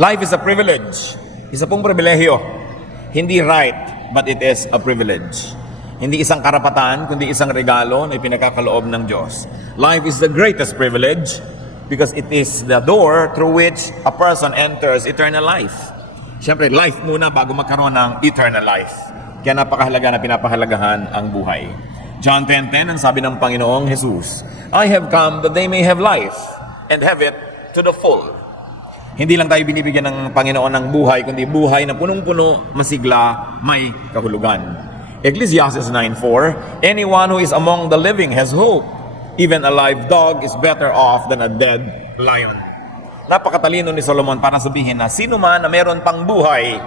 Life is a privilege. Isa pong pribilehyo. Hindi right, but it is a privilege. Hindi isang karapatan, kundi isang regalo na ipinagkakaloob ng Diyos. Life is the greatest privilege because it is the door through which a person enters eternal life. Siyempre, life muna bago magkaroon ng eternal life. Kaya napakahalaga na pinapahalagahan ang buhay. John 10:10, ang sabi ng Panginoong Jesus, I have come that they may have life and have it to the full. Hindi lang tayo binibigyan ng Panginoon ng buhay, kundi buhay na punong-puno, masigla, may kahulugan. Ecclesiastes 9:4, anyone who is among the living has hope. Even a live dog is better off than a dead lion. Napakatalino ni Solomon para sabihin na sino man na meron pang buhay,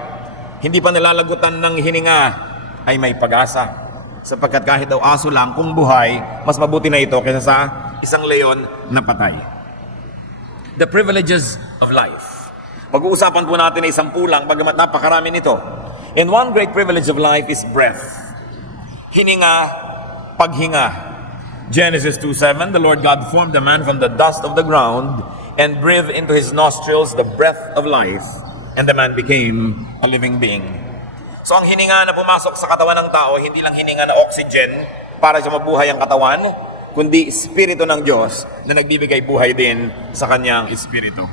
hindi pa nilalagutan ng hininga, ay may pag-asa. Sapagkat kahit daw aso lang, kung buhay, mas mabuti na ito kaysa sa isang leon na patay. The privileges of life. Pag-uusapan po natin ay isang pulang, bagamat napakarami nito. And one great privilege of life is breath. Hininga, paghinga. Genesis 2:7, the Lord God formed the man from the dust of the ground and breathed into his nostrils the breath of life, and the man became a living being. So ang hininga na pumasok sa katawan ng tao, hindi lang hininga na oxygen para sa mabuhay ang katawan, kundi Espiritu ng Diyos na nagbibigay buhay din sa kanyang Espiritu.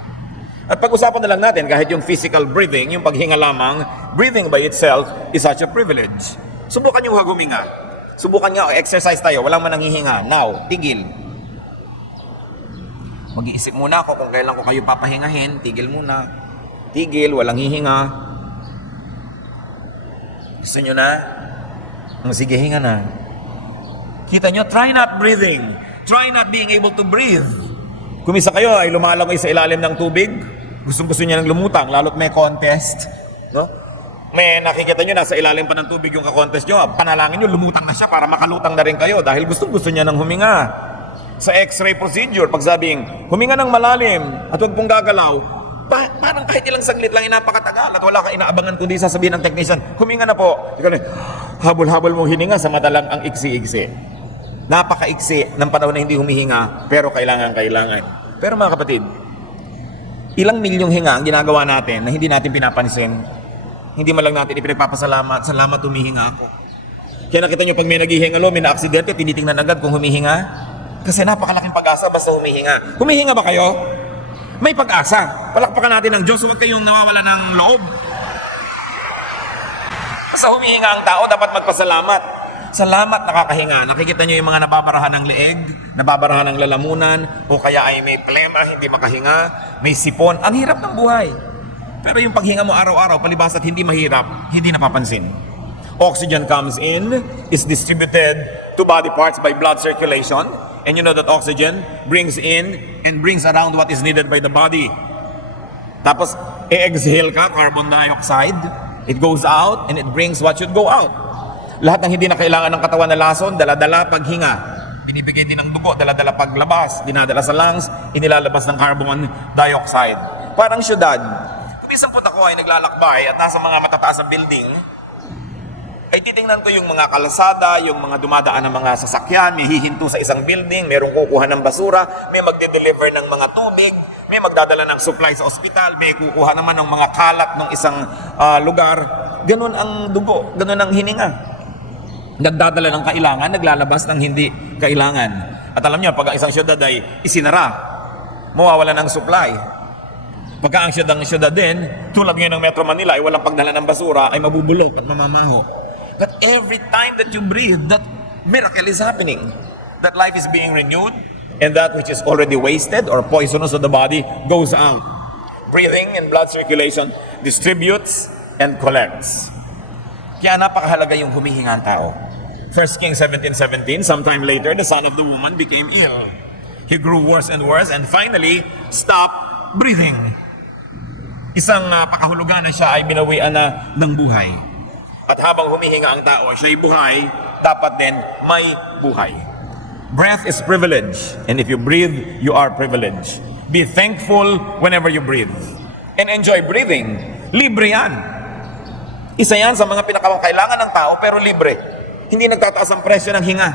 At pag-usapan na lang natin, kahit yung physical breathing, yung paghinga lamang, breathing by itself is such a privilege. Subukan yung huminga. Subukan nga, exercise tayo, walang man nanghihinga. Now, tigil. Mag-iisip muna ako kung kailan ko kayo papahingahin. Tigil muna. Tigil, walang hihinga. Gusto nyo na? Sige, hinga na. Kita nyo, try not breathing. Try not being able to breathe. Kung isa kayo ay lumalangoy sa ilalim ng tubig, gustong-gusto niya ng lumutang, lalo't may contest. No? May nakikita nyo, nasa ilalim pa ng tubig yung kakontest nyo, panalangin nyo, lumutang na siya para makalutang na rin kayo dahil gustong-gusto niya ng huminga. Sa x-ray procedure, pag sabing, huminga ng malalim at huwag pong gagalaw, parang kahit ilang saglit lang napakatagal at wala kang inaabangan kundi sasabihin ng technician, huminga na po. Habol-habol mong hininga sa madalang ang iksi-iksi. Napaka-iksi ng panahon na hindi humihinga, pero kailangan. Pero mga kapatid, ilang milyong hinga ang ginagawa natin na hindi natin pinapansin. Hindi man lang natin ipinagpapasalamat, salamat humihinga ako. Kaya nakita nyo pag may naghihingalo, may na-aksidente, tinitingnan agad kung humihinga. Kasi napakalaking pag-asa basta humihinga. Humihinga ba kayo? May pag-asa. Palakpakan natin ng Diyos, huwag kayong nawawala ng loob. Basta humihinga ang tao, dapat magpasalamat. Salamat, nakakahinga. Nakikita nyo yung mga nababarahan ng leeg, nababarahan ng lalamunan, o kaya ay may plema, hindi makahinga, may sipon. Ang hirap ng buhay. Pero yung paghinga mo araw-araw, palibas at hindi mahirap, hindi napapansin. Oxygen comes in, is distributed to body parts by blood circulation, and you know that oxygen brings in and brings around what is needed by the body. Tapos, i-exhale ka, carbon dioxide, it goes out, and it brings what should go out. Lahat ng hindi na kailangan ng katawan na lason, dala-dala paghinga. Binibigay din ng dugo, dala-dala paglabas, dinadala sa lungs, inilalabas ng carbon dioxide. Parang syudad. Kung isang punta ko ay naglalakbay at nasa mga matataas na building, ay titingnan ko yung mga kalsada, yung mga dumadaan ng mga sasakyan, may hihinto sa isang building, merong kukuha ng basura, may magde-deliver ng mga tubig, may magdadala ng supply sa ospital, may kukuha naman ng mga kalat ng isang lugar. Ganun ang dugo, ganun ang hininga. Nagdadala ng kailangan, naglalabas ng hindi kailangan. At alam niyo, pag ang isang syudad ay isinara, mawawala ng supply. Pagka ang syudad din, tulad ngayon ng Metro Manila, ay walang pagdala ng basura, ay mabubulok at mamamaho. But every time that you breathe, that miracle is happening. That life is being renewed, and that which is already wasted or poisonous to the body goes out. Breathing and blood circulation distributes and collects. Kaya napakahalaga yung humihinga ang tao. 1 Kings 17:17, sometime later, the son of the woman became ill. He grew worse and worse and finally stopped breathing. Isang pakahulugan na siya ay binawian na ng buhay. At habang humihinga ang tao, siya'y buhay, dapat din may buhay. Breath is privilege, and if you breathe, you are privileged. Be thankful whenever you breathe. And enjoy breathing. Libre yan. Isa yan sa mga pinakakailangan ng tao, pero libre. Hindi nagtataas ang presyo ng hinga.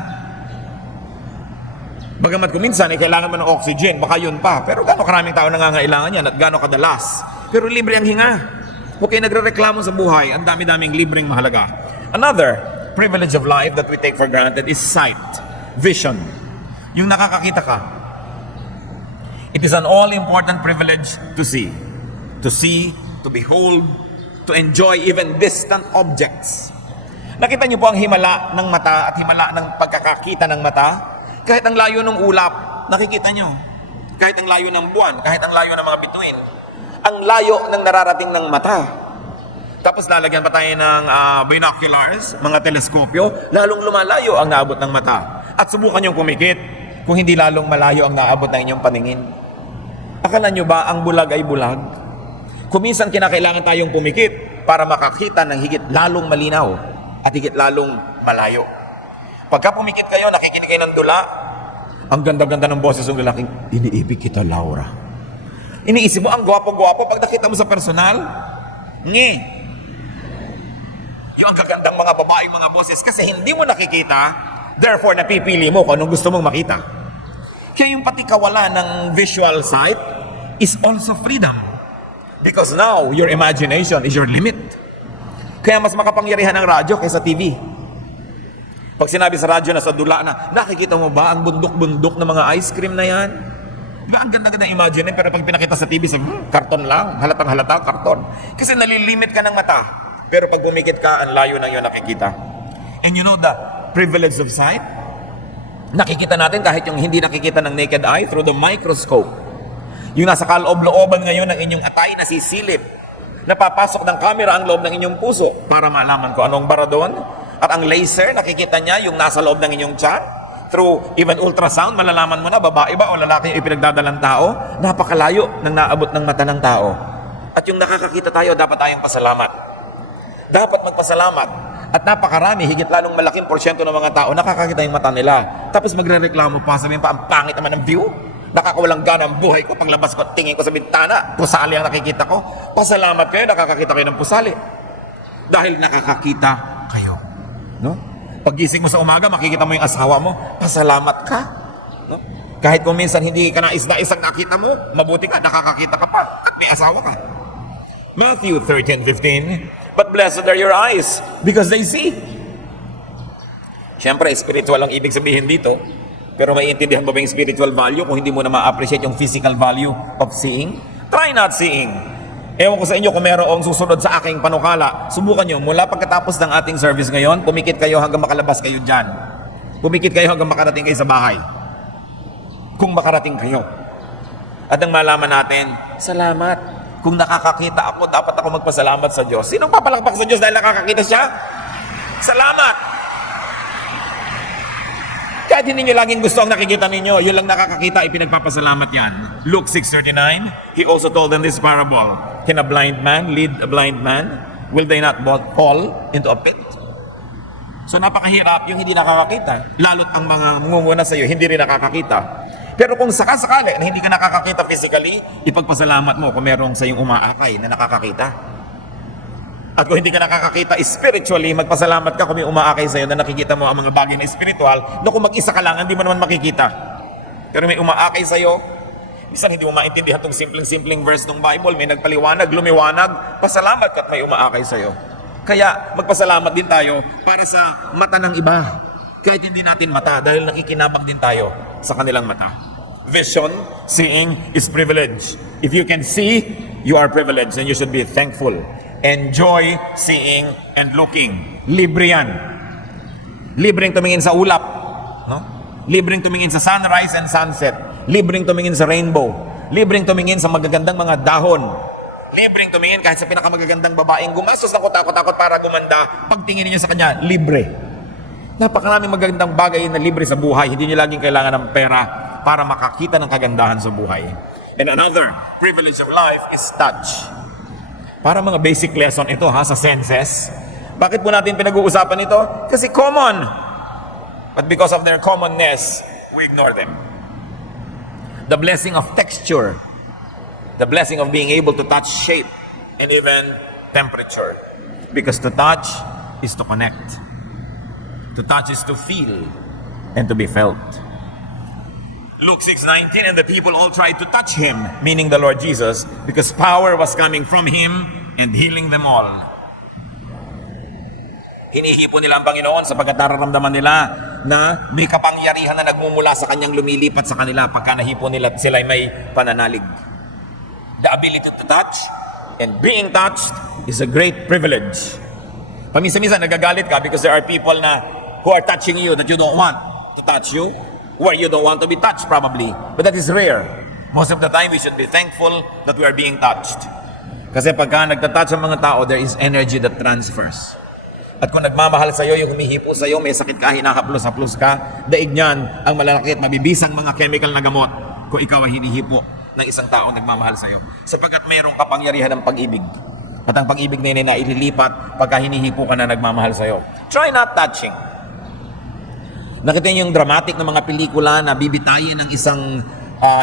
Bagamat kung minsan ay kailangan mo ng oxygen, baka yun pa. Pero gaano karaming tao nangangailangan yan at gaano kadalas. pero libre ang hinga. Huwag kayo nagre-reklamo sa buhay, ang dami-daming libreng mahalaga. Another privilege of life that we take for granted is sight, vision. Yung nakakakita ka. It is an all-important privilege to see. To see, to behold, to enjoy even distant objects. Nakita niyo po ang himala ng mata at himala ng pagkakakita ng mata? Kahit ang layo ng ulap, nakikita niyo. Kahit ang layo ng buwan, kahit ang layo ng mga bituin. Ang layo ng nararating ng mata. Tapos lalagyan pa tayo ng binoculars, mga teleskopyo, lalong lumalayo ang naabot ng mata. At subukan niyong pumikit kung hindi lalong malayo ang naabot ng inyong paningin. Akala niyo ba ang bulag ay bulag? Kuminsan kinakailangan tayong pumikit para makakita ng higit lalong malinaw at higit lalong malayo. Pagka pumikit kayo, nakikinig kayo ng dula, ang ganda-ganda ng boses ng lalaking, iniibig kita, Laura. Iniisip mo, ang gwapo-gwapo, pag nakita mo sa personal, yung ang gagandang mga babaeng mga boses, kasi hindi mo nakikita, therefore napipili mo kung anong gusto mong makita. Kaya yung pati kawalan ng visual sight is also freedom. Because now, your imagination is your limit. Kaya mas makapangyarihan ang radyo kaysa TV. Pag sinabi sa radyo na sa dula na, nakikita mo ba ang bundok-bundok ng mga ice cream na yan? Diba, ang ganda-ganda imagine, pero pag pinakita sa TV, sabi, karton lang, halatang-halata, karton. Kasi nalilimit ka ng mata. Pero pag bumikit ka, ang layo ng iyong nakikita. And you know the privilege of sight? Nakikita natin kahit yung hindi nakikita ng naked eye through the microscope. Yung nasa kaloob-looban ngayon ng inyong atay, nasisilip. Napapasok ng camera ang loob ng inyong puso para malaman ko anong bara doon. At ang laser, nakikita niya yung nasa loob ng inyong tiyan. Through even ultrasound, malalaman mo na babae ba o lalaki yung ipinagdadalang tao. Napakalayo ng naabot ng mata ng tao. At yung nakakakita tayo, dapat tayong pasalamat. Dapat magpasalamat. At napakarami, higit lalong malaking porsyento ng mga tao, nakakakita yung mata nila. Tapos magre-reklamo pa, sabihin pa, ang pangit naman ng view. Nakakawalang gana ang buhay ko, paglabas ko at tingin ko sa bintana, pusali ang nakikita ko. Pasalamat kayo, nakakakita kayo ng pusali. Dahil nakakakita kayo. No? Paggising mo sa umaga, makikita mo yung asawa mo, pasalamat ka. No? Kahit kung minsan hindi ka nais-nais ang nakita mo, mabuti ka, nakakakita ka pa, at may asawa ka. Matthew 13:15, but blessed are your eyes, because they see. Siyempre, spiritual ang ibig sabihin dito, pero maiintindihan mo ba yung spiritual value kung hindi mo na ma-appreciate yung physical value of seeing? Try not seeing. Ewan ko sa inyo kung mayroong susunod sa aking panukala. Subukan nyo, mula pagkatapos ng ating service ngayon, pumikit kayo hanggang makalabas kayo dyan. Pumikit kayo hanggang makarating kayo sa bahay. Kung makarating kayo. At ang malaman natin, salamat. Kung nakakakita ako, dapat ako magpasalamat sa Diyos. Sinong papalakpak sa Diyos dahil nakakakita siya? Salamat! Kahit hindi nyo laging gusto ang nakikita ninyo, yun lang nakakakita, ipinagpapasalamat yan. Luke 6:39, He also told them this parable. Can a blind man lead a blind man? Will they not both fall into a pit? So napakahirap yung hindi nakakakita. Lalo't ang mga munguna sa iyo, hindi rin nakakakita. Pero kung sakasakali na hindi ka nakakakita physically, ipagpasalamat mo kung merong sa iyong umaakay na nakakakita. At kung hindi ka nakakakita spiritually, magpasalamat ka kung may umaakay sa iyo na nakikita mo ang mga bagay na spiritual, na kung mag-isa ka lang, hindi mo naman makikita. Pero may umaakay sa iyo, minsan hindi mo maintindihan itong simpleng-simpleng verse ng Bible, may nagpaliwanag, lumiwanag, pasalamat ka at may umaakay sa iyo. Kaya magpasalamat din tayo para sa mata ng iba. Kahit hindi natin mata, dahil nakikinabang din tayo sa kanilang mata. Vision, seeing, is privilege. If you can see, you are privileged and you should be thankful. Enjoy seeing and looking. Libre yan. Libreng tumingin sa ulap. No? Libreng tumingin sa sunrise and sunset. Libreng tumingin sa rainbow. Libreng tumingin sa magagandang mga dahon. Libreng tumingin kahit sa pinakamagagandang babaeng gumastos ng kutakot-takot para gumanda. Pagtingin niyo sa kanya, libre. Napakaraming magagandang bagay na libre sa buhay. Hindi niyo laging kailangan ng pera para makakita ng kagandahan sa buhay. And another privilege of life is touch. Para mga basic lesson ito sa senses. Bakit po natin pinag-uusapan ito? Kasi common. But because of their commonness, we ignore them. The blessing of texture. The blessing of being able to touch shape and even temperature. Because to touch is to connect. To touch is to feel and to be felt. Luke 6:19, and the people all tried to touch him, meaning the Lord Jesus, because power was coming from him and healing them all. Hinihipo nila ang Panginoon sapagkat nararamdaman nila na may kapangyarihan na nagmumula sa kanyang lumilipat sa kanila pagka nahipo nila at sila ay may pananalig. The ability to touch and being touched is a great privilege. Paminsan-minsan nagagalit ka because there are people na who are touching you that you don't want to touch you, where you don't want to be touched probably. But that is rare. Most of the time, we should be thankful that we are being touched. Kasi pagka nagtatouch ang mga tao, there is energy that transfers. At kung nagmamahal sa'yo, yung humihipo sa'yo, may sakit ka, hinahaplos-haplos ka, daig niyan ang malalaki at mabibisang mga chemical na gamot kung ikaw ay hinihipo ng isang tao nagmamahal sa'yo. Sapagkat mayroong kapangyarihan ng pag-ibig. At ang pag-ibig na yun ay naililipat pagka hinihipo ka na nagmamahal sa'yo. Try not touching. Nakita niyo yung dramatic na mga pelikula na bibitayin ng isang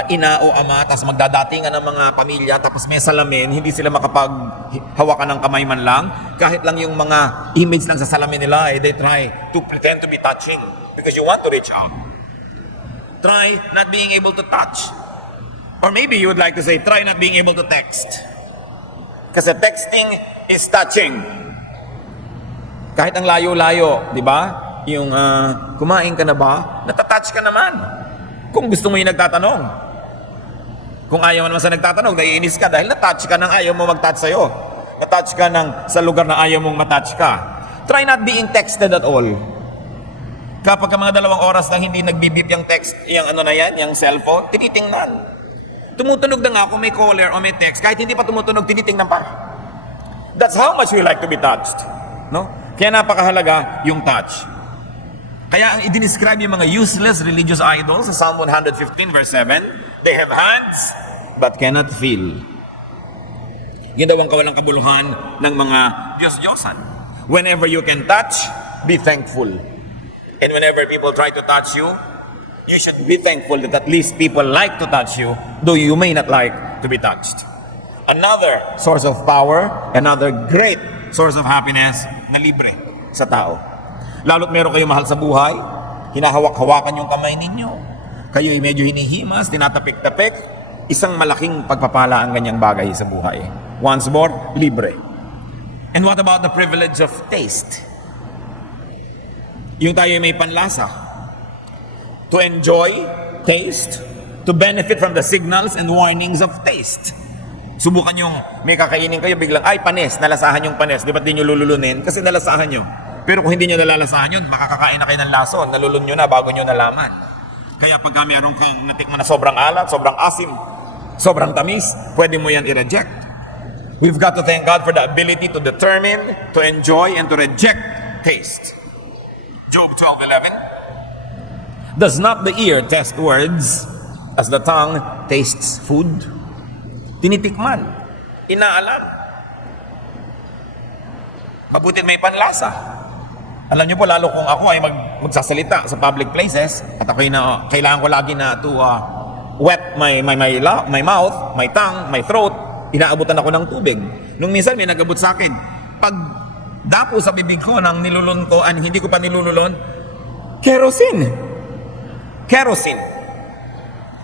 ina o ama, tapos magdadatingan ng mga pamilya, tapos may salamin, hindi sila makapaghawakan ng kamay man lang. Kahit lang yung mga image lang sa salamin nila, they try to pretend to be touching because you want to reach out. Try not being able to touch. Or maybe you would like to say, try not being able to text. Kasi texting is touching. Kahit ang layo-layo, di ba? Yung kumain ka na ba? Natatouch ka naman. Kung gusto mo yung nagtatanong. Kung ayaw naman sa nagtatanong, naiinis ka dahil na-touch ka ng ayaw mo mag-touch sa'yo. Na-touch ka sa lugar na ayaw mong ma-touch ka. Try not being texted at all. Kapag ka mga 2 oras na hindi nagbibip yung text, yung yung cellphone, tinitingnan. Tumutunog na nga kung may caller o may text, kahit hindi pa tumutunog, tinitingnan pa. That's how much we like to be touched. No? Kaya napakahalaga yung touch. Kaya ang i-describe yung mga useless religious idols sa Psalm 115 verse 7, they have hands but cannot feel. Yun daw ang kawalang kabuluhan ng mga Diyos-Diyosan. Whenever you can touch, be thankful. And whenever people try to touch you, you should be thankful that at least people like to touch you, though you may not like to be touched. Another source of power, another great source of happiness na libre sa tao. Lalo't meron kayong mahal sa buhay, hinahawak-hawakan yung kamay ninyo. Kayo'y medyo hinihimas, tinatapik-tapik. Isang malaking pagpapala ang ganyang bagay sa buhay. Once more, libre. And what about the privilege of taste? Yung tayo may panlasa. To enjoy taste, to benefit from the signals and warnings of taste. Subukan yung may kakainin kayo, biglang, ay, panis, nalasahan yung panis. Di ba't di nyo lululunin? Kasi nalasahan nyo. Pero kung hindi nyo nalalasahan yun, makakakain na kayo ng lason, nalulun nyo na bago nyo nalaman. Kaya pagka mayroon kang natikman na sobrang alat, sobrang asim, sobrang tamis, pwede mo yan i-reject. We've got to thank God for the ability to determine, to enjoy, and to reject taste. Job 12:11. Does not the ear test words as the tongue tastes food? Tinitikman, inaalam. Mabutit may panlasa. Alam niyo po, lalo kung ako ay magsasalita sa public places at ako'y kailangan ko lagi na to wet my mouth, my tongue, my throat, inaabutan ako ng tubig. Nung minsan may nagabot sa akin, pag dapo sa bibig ko ng nilulun ko, hindi ko pa nilululon, kerosene.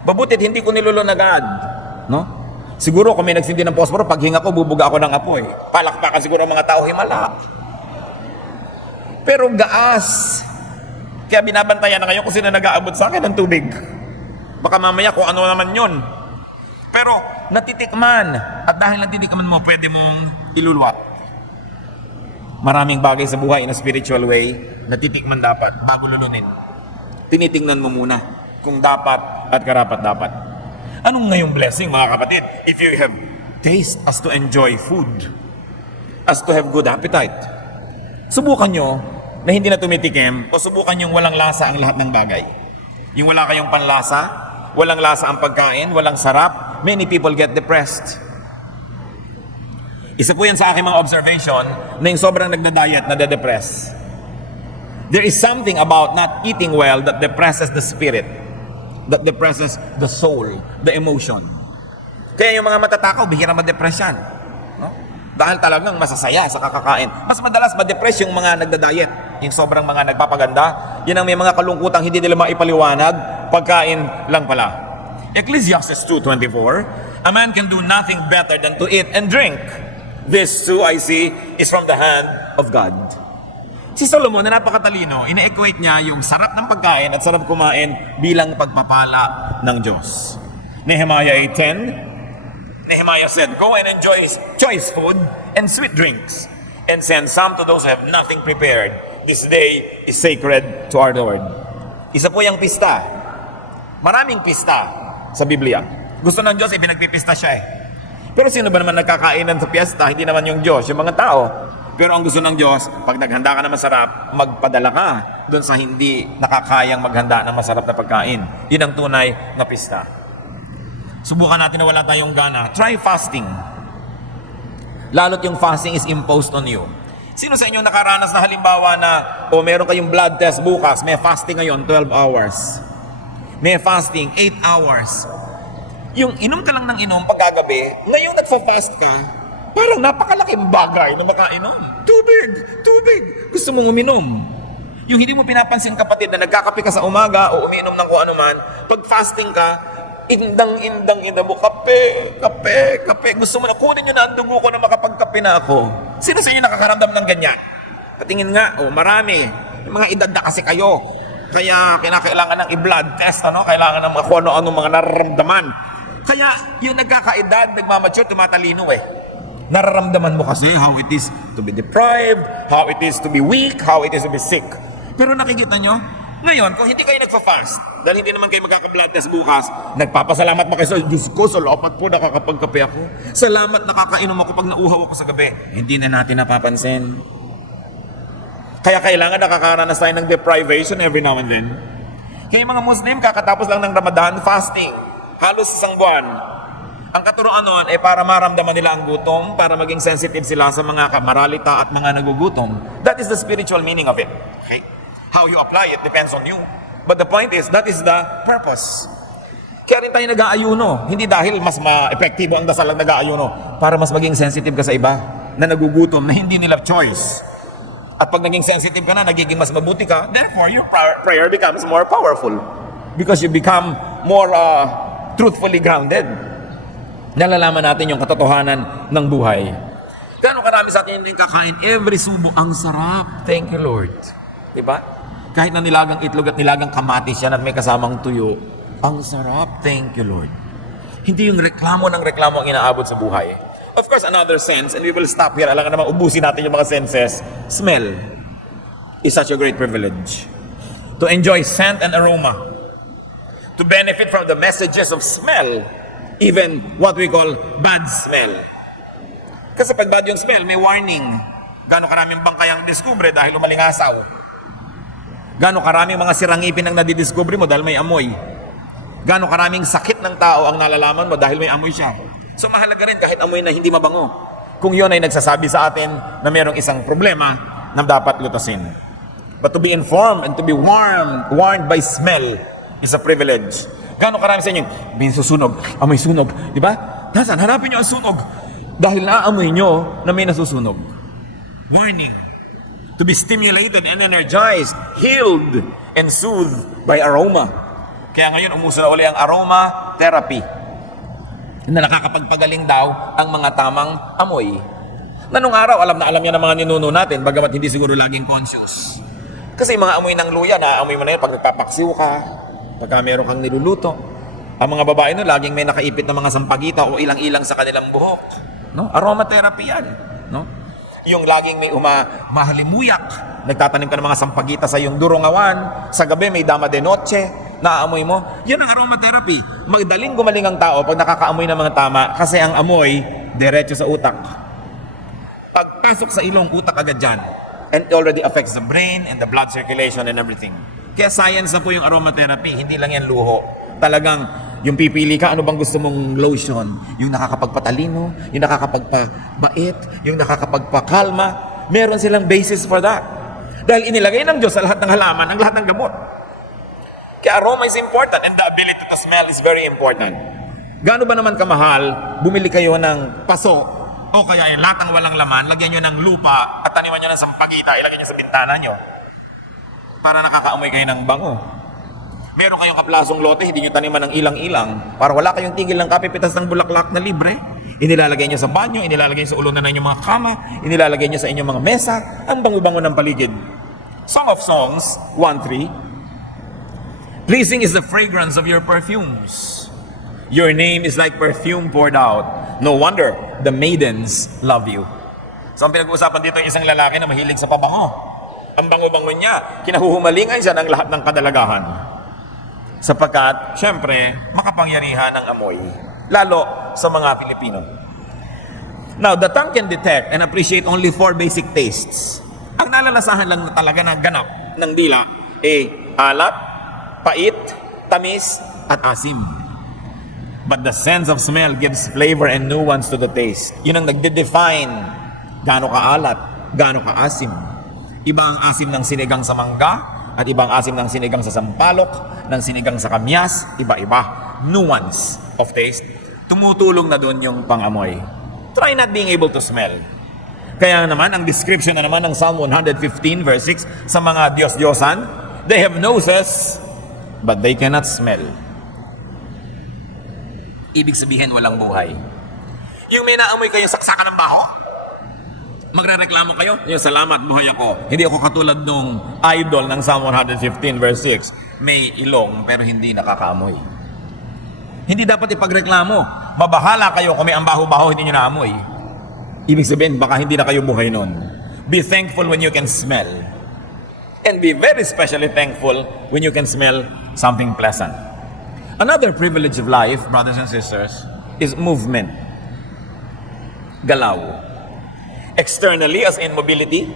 Mabutit hindi ko nilulun agad. No? Siguro kung may nagsindi ng posporo, pag hinga ko, bubuga ako ng apoy. Palakpakan siguro ang mga tao, himala. Pero gaas. Kaya binabantayan na ngayon kung sino nag-aabot sa akin ng tubig. Baka mamaya kung ano naman yun. Pero natitikman. At dahil natitikman mo, pwede mong iluluwat. Maraming bagay sa buhay in a spiritual way, natitikman dapat bago lulunin. Tinitingnan mo muna kung dapat at karapat-dapat. Anong ngayong blessing, mga kapatid? If you have taste as to enjoy food, as to have good appetite, subukan nyo na hindi na tumitikim o subukan yung walang lasa ang lahat ng bagay. Yung wala kayong panlasa, walang lasa ang pagkain, walang sarap, many people get depressed. Isa po yan sa aking mga observation na yung sobrang nagda-diet, nade-depress. There is something about not eating well that depresses the spirit, that depresses the soul, the emotion. Kaya yung mga matatakaw, bihira ma-depress yan. No? Dahil talagang masasaya sa kakakain. Mas madalas ma-depress yung mga nagda-diet. yung sobrang mga nagpapaganda, yan ang may mga kalungkutang hindi nila maipaliwanag, pagkain lang pala. Ecclesiastes 2:24, a man can do nothing better than to eat and drink. This too, I see, is from the hand of God. Si Solomon na napakatalino, ina-equate niya yung sarap ng pagkain at sarap kumain bilang pagpapala ng Diyos. Nehemiah 8:10, Nehemiah said, "Go and enjoy choice food and sweet drinks, and send some to those who have nothing prepared. This day is sacred to our Lord." Isa po yung pista. Maraming pista sa Biblia. Gusto ng Diyos, ipinagpipista siya eh. Pero sino ba naman nagkakainan sa piyesta? Hindi naman yung Diyos, yung mga tao. Pero ang gusto ng Diyos, pag naghanda ka na masarap, magpadala ka doon sa hindi nakakayang maghanda ng masarap na pagkain. Yun ang tunay na pista. Subukan natin na wala tayong gana. Try fasting. Lalo't yung fasting is imposed on you. Sino sa inyo nakaranas na halimbawa na meron kayong blood test bukas, may fasting ngayon 12 hours. May fasting 8 hours. Yung inom ka lang ng inom pagkagabi, ngayong nagfa-fast ka, parang napakalaking bagay na makainom. Tubig. Gusto mong uminom. Yung hindi mo pinapansin kapatid na nagkakape ka sa umaga o umiinom ng kung ano man, pag fasting ka, indang mo, kape. Gusto mo na kunin nyo na ang dugo ko na makapagkape na ako. Sino sa inyo nakakaramdam ng ganyan? Patingin nga, marami. Yung mga edad na kasi kayo. Kaya kinakailangan ng i-blood test, kailangan ng kung ano-ano mga nararamdaman. Kaya yung nagkakaedad, nagmamature, tumatalino eh. Nararamdaman mo kasi how it is to be deprived, how it is to be weak, how it is to be sick. Pero nakikita nyo, ngayon, kung hindi kayo nagpa-fast, dahil hindi naman kayo magkaka-blood test bukas, nagpapasalamat pa kayo sa Diyos ko, salamat po nakakapagkape ako. Salamat nakakainom ako pag nauhaw ako sa gabi. Hindi na natin napapansin. Kaya kailangan nakakaranas tayo ng deprivation every now and then. Kaya mga Muslim, kakatapos lang ng Ramadan, fasting. Halos isang buwan. Ang katuroan nun ay para maramdaman nila ang gutom, para maging sensitive sila sa mga kamaralita at mga nagugutom. That is the spiritual meaning of it. Okay? How you apply it depends on you. But the point is, that is the purpose. Kaya rin tayo nag-aayuno. Hindi dahil mas ma-epektibo ang dasal ang nag-aayuno, para mas maging sensitive ka sa iba na nagugutom, na hindi nila choice. At pag naging sensitive ka na, nagiging mas mabuti ka, therefore your prayer becomes more powerful. Because you become more truthfully grounded. Nalalaman natin yung katotohanan ng buhay. Gano'ng karami sa atin yung kakain, every subo, ang sarap. Thank you, Lord. Diba? Kahit na nilagang itlog at nilagang kamatis yan at may kasamang tuyo, ang sarap. Thank you, Lord. Hindi yung reklamo ng reklamo ang inaabot sa buhay. Of course, another sense, and we will stop here. Alam ka naman, ubusin natin yung mga senses. Smell is such a great privilege. To enjoy scent and aroma. To benefit from the messages of smell. Even what we call bad smell. Kasi pag bad yung smell, may warning. Gano'ng karaming bangkay ang diskubre dahil umalingasaw. Gano'ng karaming mga sirangipin ang nadidiskubre mo dahil may amoy. Gano'ng karaming sakit ng tao ang nalalaman mo dahil may amoy siya. So mahalaga rin kahit amoy na hindi mabango. Kung yun ay nagsasabi sa atin na mayroong isang problema na dapat lutasin. But to be informed and to be warned by smell is a privilege. Gano'ng karami sa inyo, may susunog, amoy sunog, di ba? Nasaan? Hanapin nyo ang sunog. Dahil naamoy nyo na may nasusunog. Warning. To be stimulated and energized, healed, and soothed by aroma. Kaya ngayon, umuso na uli ang aroma therapy. Na nakakapagpagaling daw ang mga tamang amoy. Na nung araw, alam na alam niya ng mga ninuno natin, bagamat hindi siguro laging conscious. Kasi yung mga amoy ng luya, naamoy mo na yun pag nagpapaksiw ka, pagka meron kang niluluto. Ang mga babae no, laging may nakaipit na mga sampagita o ilang-ilang sa kanilang buhok. No? Aromatherapy yan. No? Yung laging may mahalimuyak, nagtatanim ka ng mga sampagita sa iyong durungawan, sa gabi may dama de noche, naaamoy mo. Yan ang aromatherapy. Magdaling gumaling ang tao pag nakakaamoy ng mga tama kasi ang amoy, diretso sa utak. Pagpasok sa ilong, utak agad dyan. And it already affects the brain and the blood circulation and everything. Kaya science na po yung aromatherapy, hindi lang yan luho. Talagang, yung pipili ka, ano bang gusto mong lotion? Yung nakakapagpatalino, yung nakakapagpabait, yung nakakapagpakalma. Meron silang basis for that. Dahil inilagay ng Diyos sa lahat ng halaman, ang lahat ng gamot. Kaya aroma is important and the ability to smell is very important. Gaano ba naman kamahal, bumili kayo ng paso, o kaya yung latang walang laman, lagyan nyo ng lupa at taniman nyo ng sampagita, ilagay nyo sa bintana nyo. para nakakaamoy kayo ng bango. Meron kayong kaplasong lote, hindi nyo taniman ng ilang-ilang para wala kayong tigil ng kapipitas ng bulaklak na libre. Inilalagay nyo sa banyo, inilalagay nyo sa ulunan ng inyong mga kama, inilalagay nyo sa inyong mga mesa, ang bango-bango ng paligid. Song of Songs 1:3. Pleasing is the fragrance of your perfumes. Your name is like perfume poured out. No wonder the maidens love you. So ang pinag-uusapan dito yung isang lalaki na mahilig sa pabango. Ang bango-bango niya, kinahuhumalingan siya ng lahat ng kadalagahan. Sapagkat, syempre, makapangyarihan ang amoy. Lalo sa mga Pilipino. Now, the tongue can detect and appreciate only 4 basic tastes. Ang nalalasahan lang na talaga na ganap ng dila alat, pait, tamis, at asim. But the sense of smell gives flavor and nuance to the taste. Yun ang nagde-define gaano kaalat, gaano kaasim. Iba ang asim ng sinigang sa mangga, at ibang asim ng sinigang sa sampalok, ng sinigang sa kamyas, iba-iba. Nuance of taste. Tumutulong na doon yung pangamoy. Try not being able to smell. Kaya naman, ang description na naman ng Psalm 115 verse 6 sa mga Diyos-Diyosan, they have noses, but they cannot smell. Ibig sabihin, walang buhay. Yung may naamoy kayong saksakan ng baho, magrereklamo kayo, yung salamat, buhay ako. Hindi ako katulad nung idol ng Psalm 115 verse 6. May ilong pero hindi nakakaamoy. Hindi dapat ipagreklamo. Mabahala kayo kung may ang baho-baho, hindi nyo naamoy. Ibig sabihin, baka hindi na kayo buhay nun. Be thankful when you can smell. And be very especially thankful when you can smell something pleasant. Another privilege of life, brothers and sisters, is movement. Galaw. Externally, as in mobility,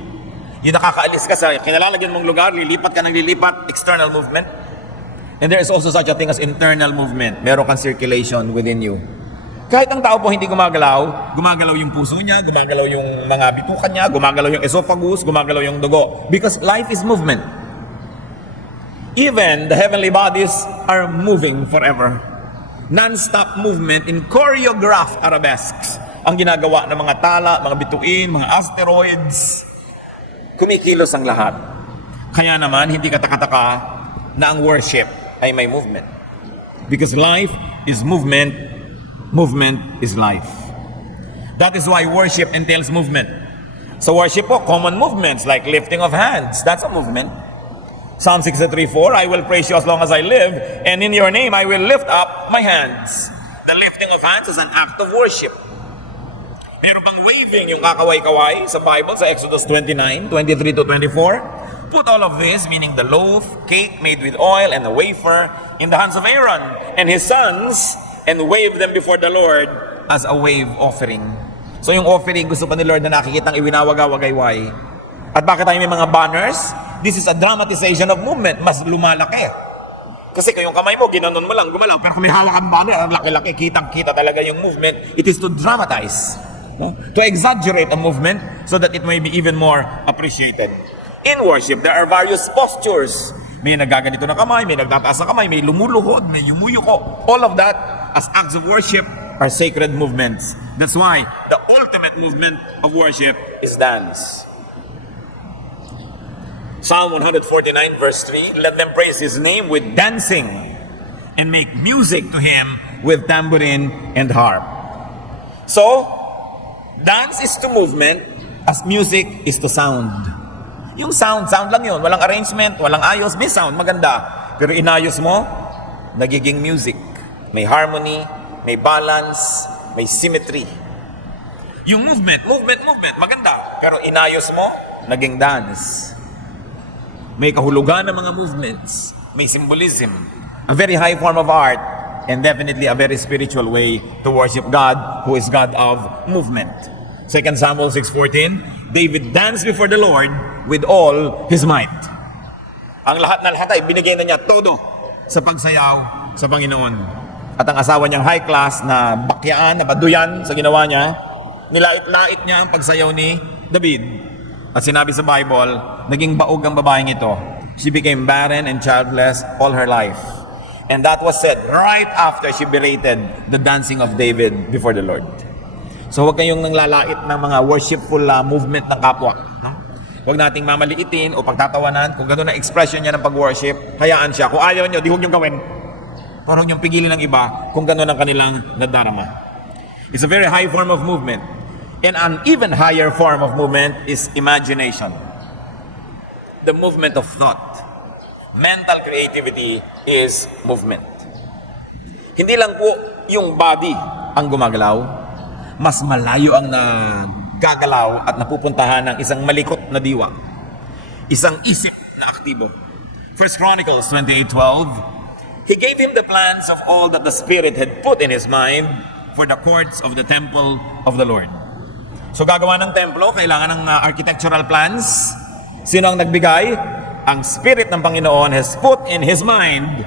yung nakakaalis ka sa kinalalagyan mong lugar, lilipat ka ng lilipat, external movement. And there is also such a thing as internal movement. Meron kang circulation within you. Kahit ang tao po hindi gumagalaw, gumagalaw yung puso niya, gumagalaw yung mga bitukan niya, gumagalaw yung esophagus, gumagalaw yung dugo. Because life is movement. Even the heavenly bodies are moving forever. Non-stop movement in choreographed arabesques. Ang ginagawa ng mga tala, mga bituin, mga asteroids. Kumikilos ang lahat. Kaya naman, hindi katakataka na ang worship ay may movement. Because life is movement, movement is life. That is why worship entails movement. Sa worship po, common movements like lifting of hands, that's a movement. Psalm 63:4, I will praise you as long as I live, and in your name I will lift up my hands. The lifting of hands is an act of worship. Meron pang waving yung kakaway-kaway sa Bible, sa Exodus 29:23-24. Put all of this, meaning the loaf, cake made with oil, and the wafer, in the hands of Aaron and his sons, and wave them before the Lord as a wave offering. So yung offering, gusto pa ni Lord na nakikitang iwinawagaw-wagayway. At bakit tayo may mga banners? This is a dramatization of movement. Mas lumalaki. Kasi kayong kamay mo, ginanon mo lang, gumalaw. Pero kung may hawak ang banner, ang laki-laki, kitang-kita talaga yung movement. It is to dramatize. No? To exaggerate a movement so that it may be even more appreciated. In worship, there are various postures. May nagaganito na kamay, may nagtataas na kamay, may lumuluhod, may yumuyuko. All of that, as acts of worship, are sacred movements. That's why the ultimate movement of worship is dance. Psalm 149 verse 3, let them praise His name with dancing and make music to Him with tambourine and harp. So, dance is to movement as music is to sound. Yung sound lang yun. Walang arrangement, walang ayos, may sound, maganda. Pero inayos mo, nagiging music. May harmony, may balance, may symmetry. Yung movement, maganda. Pero inayos mo, naging dance. May kahulugan ng mga movements. May symbolism. A very high form of art. And definitely a very spiritual way to worship God, who is God of movement. 2 Samuel 6:14, David danced before the Lord with all his might. Ang lahat ay binigay na niya todo sa pagsayaw sa Panginoon. At ang asawa niyang high class na bakyaan, na baduyan sa ginawa niya, nilait-lait niya ang pagsayaw ni David. At sinabi sa Bible, naging baog ang babaeng ito. She became barren and childless all her life. And that was said right after she berated the dancing of David before the Lord. So huwag kayong nanglalait ng mga worshipful movement ng kapwa. No? Huwag nating mamaliitin o pagtatawanan. Kung gano'n na expression niya ng pag-worship, hayaan siya. Kung ayaw niyo, di huwag niyong gawin. Parang niyong pigilin ng iba kung gano'n ang kanilang nadarama. It's a very high form of movement. And an even higher form of movement is imagination. The movement of thought. Mental creativity is movement. Hindi lang po yung body ang gumagalaw, mas malayo ang nagagalaw at napupuntahan ng isang malikot na diwa. Isang isip na aktibo. 1 Chronicles 28:12, He gave him the plans of all that the Spirit had put in his mind for the courts of the temple of the Lord. So gagawa ng templo, kailangan ng architectural plans. Sino ang nagbigay? Ang Spirit ng Panginoon has put in his mind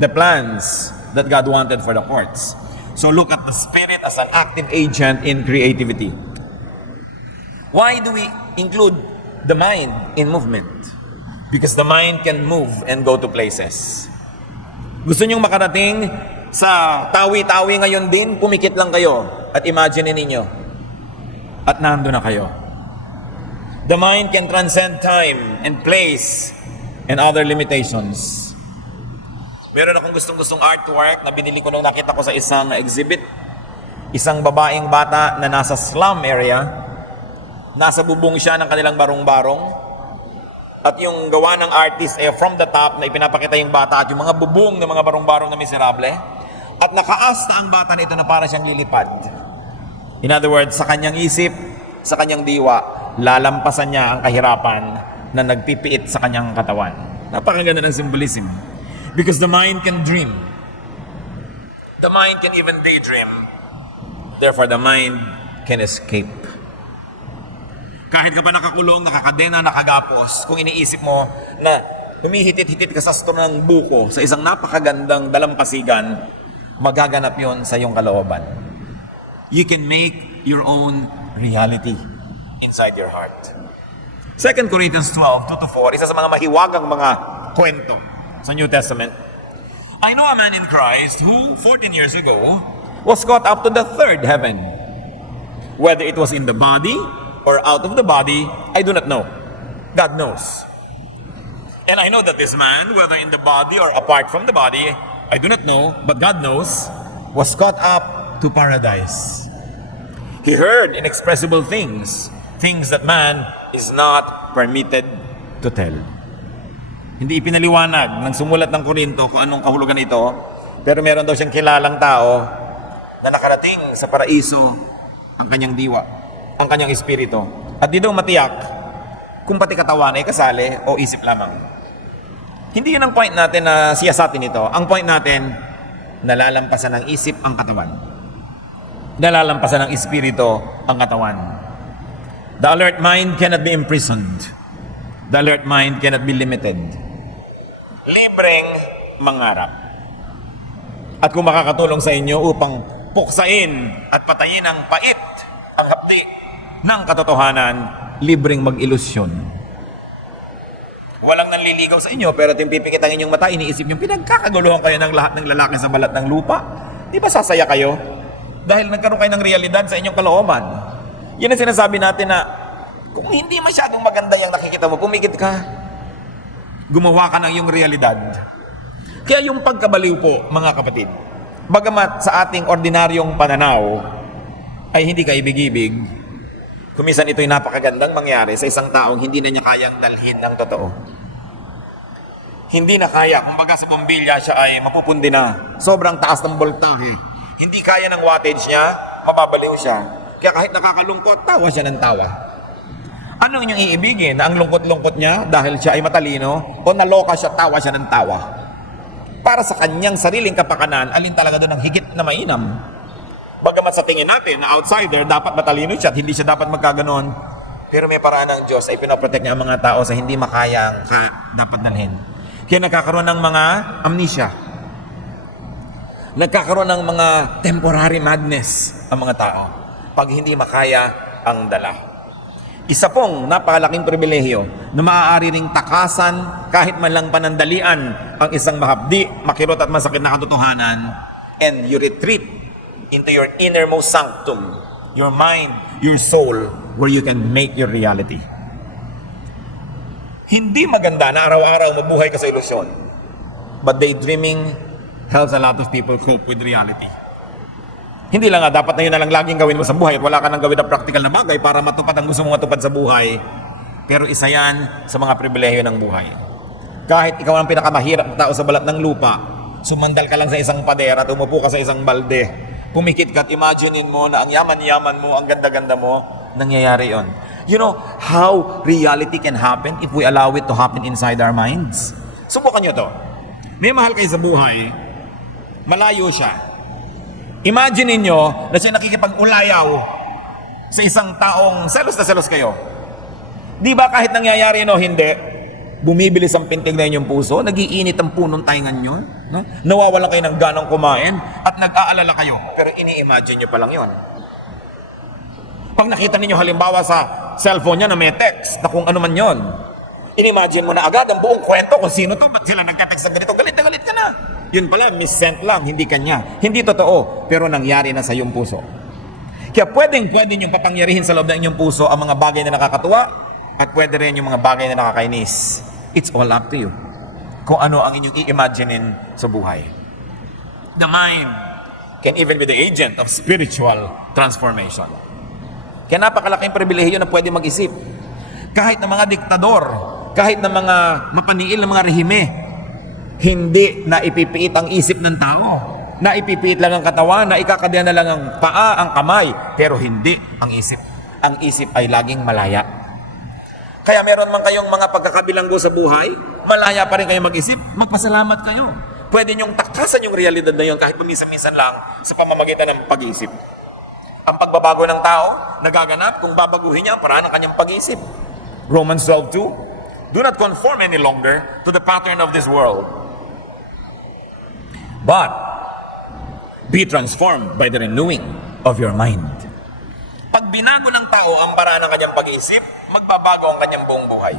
the plans that God wanted for the courts. So look at the Spirit as an active agent in creativity. Why do we include the mind in movement? Because the mind can move and go to places. Gusto nyong makarating sa tawi-tawi ngayon din, pumikit lang kayo at imagine ninyo. At nando na kayo. The mind can transcend time and place and other limitations. Meron akong gustong-gustong artwork na binili ko nung nakita ko sa isang exhibit. Isang babaeng bata na nasa slum area. Nasa bubong siya ng kanilang barong-barong. At yung gawa ng artist ay from the top na ipinapakita yung bata at yung mga bubong ng mga barong-barong na miserable. At nakaasta ang bata nito na para siyang lilipad. In other words, sa kanyang isip, sa kanyang diwa, lalampasan niya ang kahirapan na nagpipiit sa kanyang katawan. Napakaganda ng symbolism. Because the mind can dream. The mind can even daydream. Therefore, the mind can escape. Kahit ka pa nakakulong, nakakadena, nakagapos, kung iniisip mo na humihitit-hitit ka sa store ng buko sa isang napakagandang dalampasigan, magaganap yon sa iyong kalooban. You can make your own reality inside your heart. 2 Corinthians 12:2-4, isa sa mga mahiwagang mga kwento sa New Testament. I know a man in Christ who 14 years ago was caught up to the third heaven. Whether it was in the body or out of the body, I do not know. God knows. And I know that this man, whether in the body or apart from the body, I do not know, but God knows, was caught up to paradise. He heard inexpressible things, things that man is not permitted to tell. Hindi ipinaliwanag ng sumulat ng Korinto kung anong kahulugan ito, pero meron daw siyang kilalang tao na nakarating sa paraiso ang kanyang diwa, ang kanyang espiritu. At di daw matiyak kung pati katawan ay kasali o isip lamang. Hindi yun ang point natin na siyasatin ito. Ang point natin, nalalampasan ng isip ang katawan. Nalalampasan ng espiritu ang katawan. The alert mind cannot be imprisoned. The alert mind cannot be limited. Libreng mangarap. At kung makakatulong sa inyo upang puksain at patayin ang pait, ang hapdi ng katotohanan, libreng mag-ilusyon. Walang nanliligaw sa inyo, pero timpipikit ang inyong mata, iniisip nyo, pinagkakaguluhan kayo ng lahat ng lalaki sa balat ng lupa. Di ba sasaya kayo? Dahil nagkaroon kayo ng realidad sa inyong kalooban. Yan ang sinasabi natin na kung hindi masyadong maganda yung nakikita mo, pumikit ka. Gumawa ka ng iyong realidad. Kaya yung pagkabaliw po, mga kapatid, bagamat sa ating ordinaryong pananaw ay hindi kaibig-ibig, kumisan ito'y napakagandang mangyari sa isang taong hindi na niya kayang dalhin ng totoo. Hindi na kaya, kumbaga sa bombilya siya ay mapupundi na. Sobrang taas ng voltahe. Hindi kaya ng wattage niya, mababaliw siya. Kaya kahit nakakalungkot, tawa siya ng tawa. Anong inyong iibigin? Na ang lungkot-lungkot niya dahil siya ay matalino? O naloka siya, tawa siya ng tawa? Para sa kanyang sariling kapakanan, alin talaga doon ang higit na mainam? Bagamat sa tingin natin na outsider, dapat matalino siya at hindi siya dapat magkaganon. Pero may paraan ng Diyos ay pinoprotect niya ang mga tao sa hindi makayang dapat dalhin. Kaya nagkakaroon ng mga amnesia. Nagkakaroon ng mga temporary madness ang mga tao pag hindi makaya ang dala. Isa pong napakalaking pribilehiyo na maaari ring takasan kahit man lang panandalian ang isang mahapdi, makirot at masakit na katotohanan, and you retreat into your innermost sanctum, your mind, your soul, where you can make your reality. Hindi maganda na araw-araw mabuhay ka sa ilusyon. But daydreaming helps a lot of people cope with reality. Hindi lang nga, dapat na yun na lang laging gawin mo sa buhay at wala ka nang gawin na practical na bagay para matupad ang gusto mong matupad sa buhay. Pero isa yan sa mga pribilehyo ng buhay. Kahit ikaw ang pinakamahirap na tao sa balat ng lupa, sumandal ka lang sa isang pader at umupo ka sa isang balde, pumikit ka at imaginein mo na ang yaman-yaman mo, ang ganda-ganda mo, nangyayari yon. You know how reality can happen if we allow it to happen inside our minds? Subukan nyo to. May mahal kayo sa buhay, malayo siya. Imagine niyo na siya nakikipag-ulayaw sa isang taong selos na selos kayo. Di ba kahit nangyayari no, hindi, bumibilis ang pintig na inyong puso, nagiinit ang punong taingan nyo, no? Nawawalan kayo ng ganang kumain at nag-aalala kayo, pero ini-imagine nyo pa lang yon. Pag nakita ninyo halimbawa sa cellphone niya na may text na kung ano man yon, in-imagine mo na agad ang buong kwento kung sino to, ba't sila nagka-text na ganito, galit na galit ka na. Yun pala, mis-sent lang, hindi kanya. Hindi totoo, pero nangyari na sa iyong puso. Kaya pwede niyong papangyarihin sa loob ng inyong puso ang mga bagay na nakakatuwa at pwede rin yung mga bagay na nakakainis. It's all up to you. Kung ano ang inyong i-imaginein sa buhay. The mind can even be the agent of spiritual transformation. Kaya napakalaking pribilehiyo na pwede mag-isip. Kahit ng mga diktador, kahit ng mga mapaniil ng mga rehime, hindi na ipipiit ang isip ng tao. Na ipipiit lang ang katawan, na ikakadya na lang ang paa, ang kamay, pero hindi ang isip. Ang isip ay laging malaya. Kaya meron man kayong mga pagkakabilanggo sa buhay, malaya pa rin kayo mag-isip, magpasalamat kayo. Pwede niyong takasan yung realidad na yun kahit paminsan-minsan lang sa pamamagitan ng pag-iisip. Ang pagbabago ng tao, nagaganap kung babaguhin niya ang paraan ng kanyang pag-iisip. Romans 12:2, do not conform any longer to the pattern of this world, but be transformed by the renewing of your mind. Pag binago ng tao ang paraan ng kanyang pag-iisip, magbabago ang kanyang buong buhay.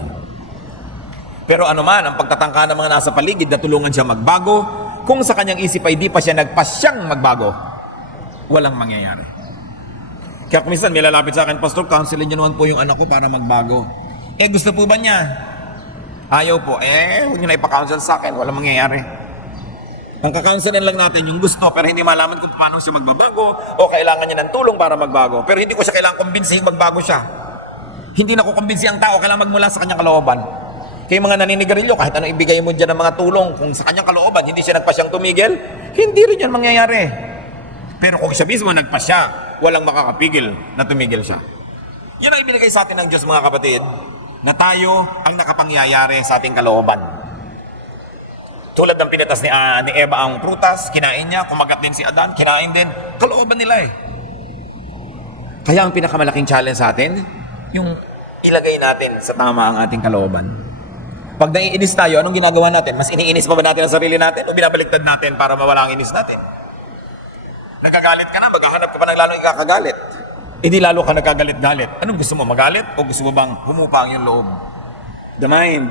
Pero anuman ang pagtatangka ng mga nasa paligid na tulungan siya magbago, kung sa kanyang isip ay di pa siya nagpasyang magbago, walang mangyayari. Kaya kung minsan may lalapit sa akin, Pastor, counselin niyo naman po yung anak ko para magbago. Gusto po ba niya? Ayaw po. Huwag niyo na ipa-counsel sa akin, walang mangyayari. Ang kakounselin lang natin yung gusto, pero hindi malaman kung paano siya magbabago o kailangan niya ng tulong para magbago. Pero hindi ko siya kailangan kumbinsihin magbago siya. Hindi na ko kumbinsi ang tao, kailangan magmula sa kanyang kalooban. Kaya mga naninigarilyo, kahit ano ibigay mo dyan ng mga tulong, kung sa kanyang kalooban, hindi siya nagpasyang tumigil, hindi rin yan mangyayari. Pero kung siya mismo nagpasya, walang makakapigil na tumigil siya. Yan ang ibinigay sa atin ng Diyos, mga kapatid, na tayo ang nakapangyayari sa ating kalooban. Tulad ng pinitas ni Eva ang prutas, kinain niya, kumagat din si Adan, kinain din, kalooban nila eh. Kaya ang pinakamalaking challenge sa atin, yung ilagay natin sa tama ang ating kalooban. Pag naiinis tayo, anong ginagawa natin? Mas iniinis pa ba natin ang sarili natin o binabaliktad natin para mawala ang inis natin? Nagagalit ka na, maghahanap ka pa ng lalong ikakagalit. Hindi lalo ka nagkagalit-galit. Anong gusto mo, magalit o gusto mo bang humupa ang iyong loob? The mind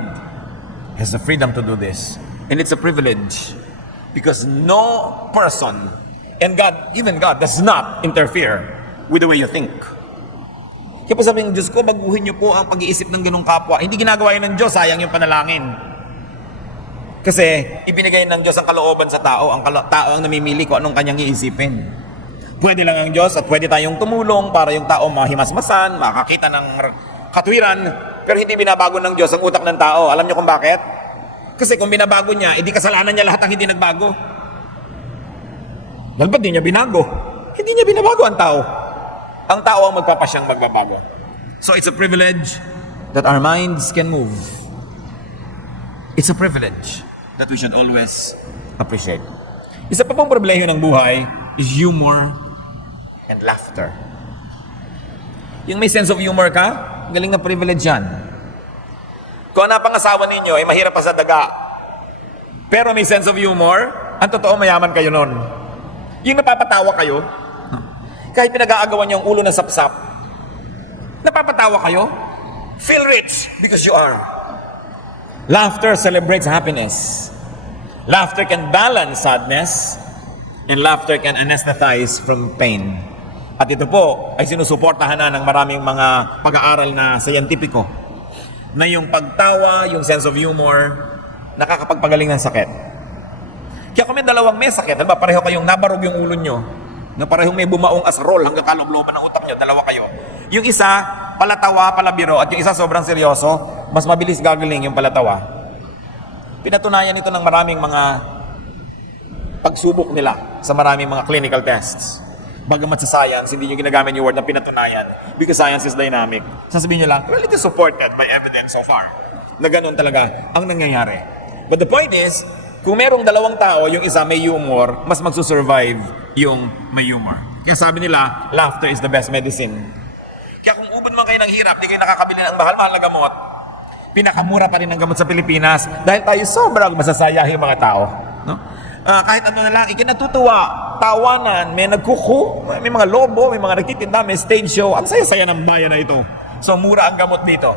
has the freedom to do this. And it's a privilege because no person, and God, even God, does not interfere with the way you think. Kaya po sabi ng Diyos ko, baguhin niyo po ang pag-iisip ng ganung kapwa. Hindi ginagawa yun ng Diyos, sayang yung panalangin. Kasi ibinigay ng Diyos ang kalooban sa tao, tao ang namimili kung anong kanyang iisipin. Pwede lang ang Diyos at pwede tayong tumulong para yung tao mahimasmasan, makakita ng katwiran, pero hindi binabago ng Diyos ang utak ng tao. Alam niyo kung bakit? Kasi kung binabago niya, hindi kasalanan niya lahat ang hindi nagbago. Dahil ba't di niya binago? Hindi niya binabago ang tao. Ang tao ang magpapasyang magbabago. So it's a privilege that our minds can move. It's a privilege that we should always appreciate. Isa pa pong pribilehiyo ng buhay is humor and laughter. Yung may sense of humor ka, galing na privilege yan. Kung ang napangasawa ninyo ay mahirap pa sa daga, pero may sense of humor, ang totoo mayaman kayo nun. Yung napapatawa kayo, kahit pinag-aagawan niyo ang ulo ng sapsap, napapatawa kayo, feel rich because you are. Laughter celebrates happiness. Laughter can balance sadness, and laughter can anesthetize from pain. At ito po ay sinusuportahan na ng maraming mga pag-aaral na scientifico na yung pagtawa, yung sense of humor, nakakapagpagaling ng sakit. Kaya kung may dalawang may sakit, diba, pareho kayong nabarog yung ulo nyo, na parehong may bumaong asrol hanggang kaloob-looban ng utak nyo, dalawa kayo. Yung isa, palatawa, palabiro, at yung isa sobrang seryoso, mas mabilis gagaling yung palatawa. Pinatunayan ito ng maraming mga pagsubok nila sa maraming mga clinical tests. Bagamat sa science, hindi nyo ginagamit yung word na pinatunayan because science is dynamic. Sasabihin nyo lang, well, it is supported by evidence so far na ganun talaga ang nangyayari. But the point is, kung merong dalawang tao, yung isa may humor, mas magsusurvive yung may humor. Kaya sabi nila, laughter is the best medicine. Kaya kung ubod man kayo ng hirap, di kayo nakakabili ng mahal-mahal na gamot, pinakamura pa rin ang gamot sa Pilipinas dahil tayo sobrang masasayahin mga tao. No? Kahit ano na lang, ikinatutuwa, tawanan, may nagkuku, may mga lobo, may mga nagtitinda, may stage show. Ang saya-saya ng bayan na ito. So, mura ang gamot dito.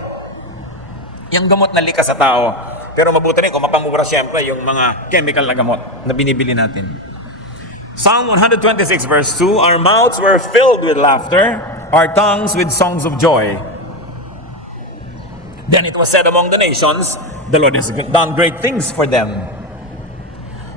Yung gamot na likas sa tao. Pero mabuti rin kung mapamura siyempre yung mga chemical na gamot na binibili natin. Psalm 126 verse 2, our mouths were filled with laughter, our tongues with songs of joy. Then it was said among the nations, the Lord has done great things for them.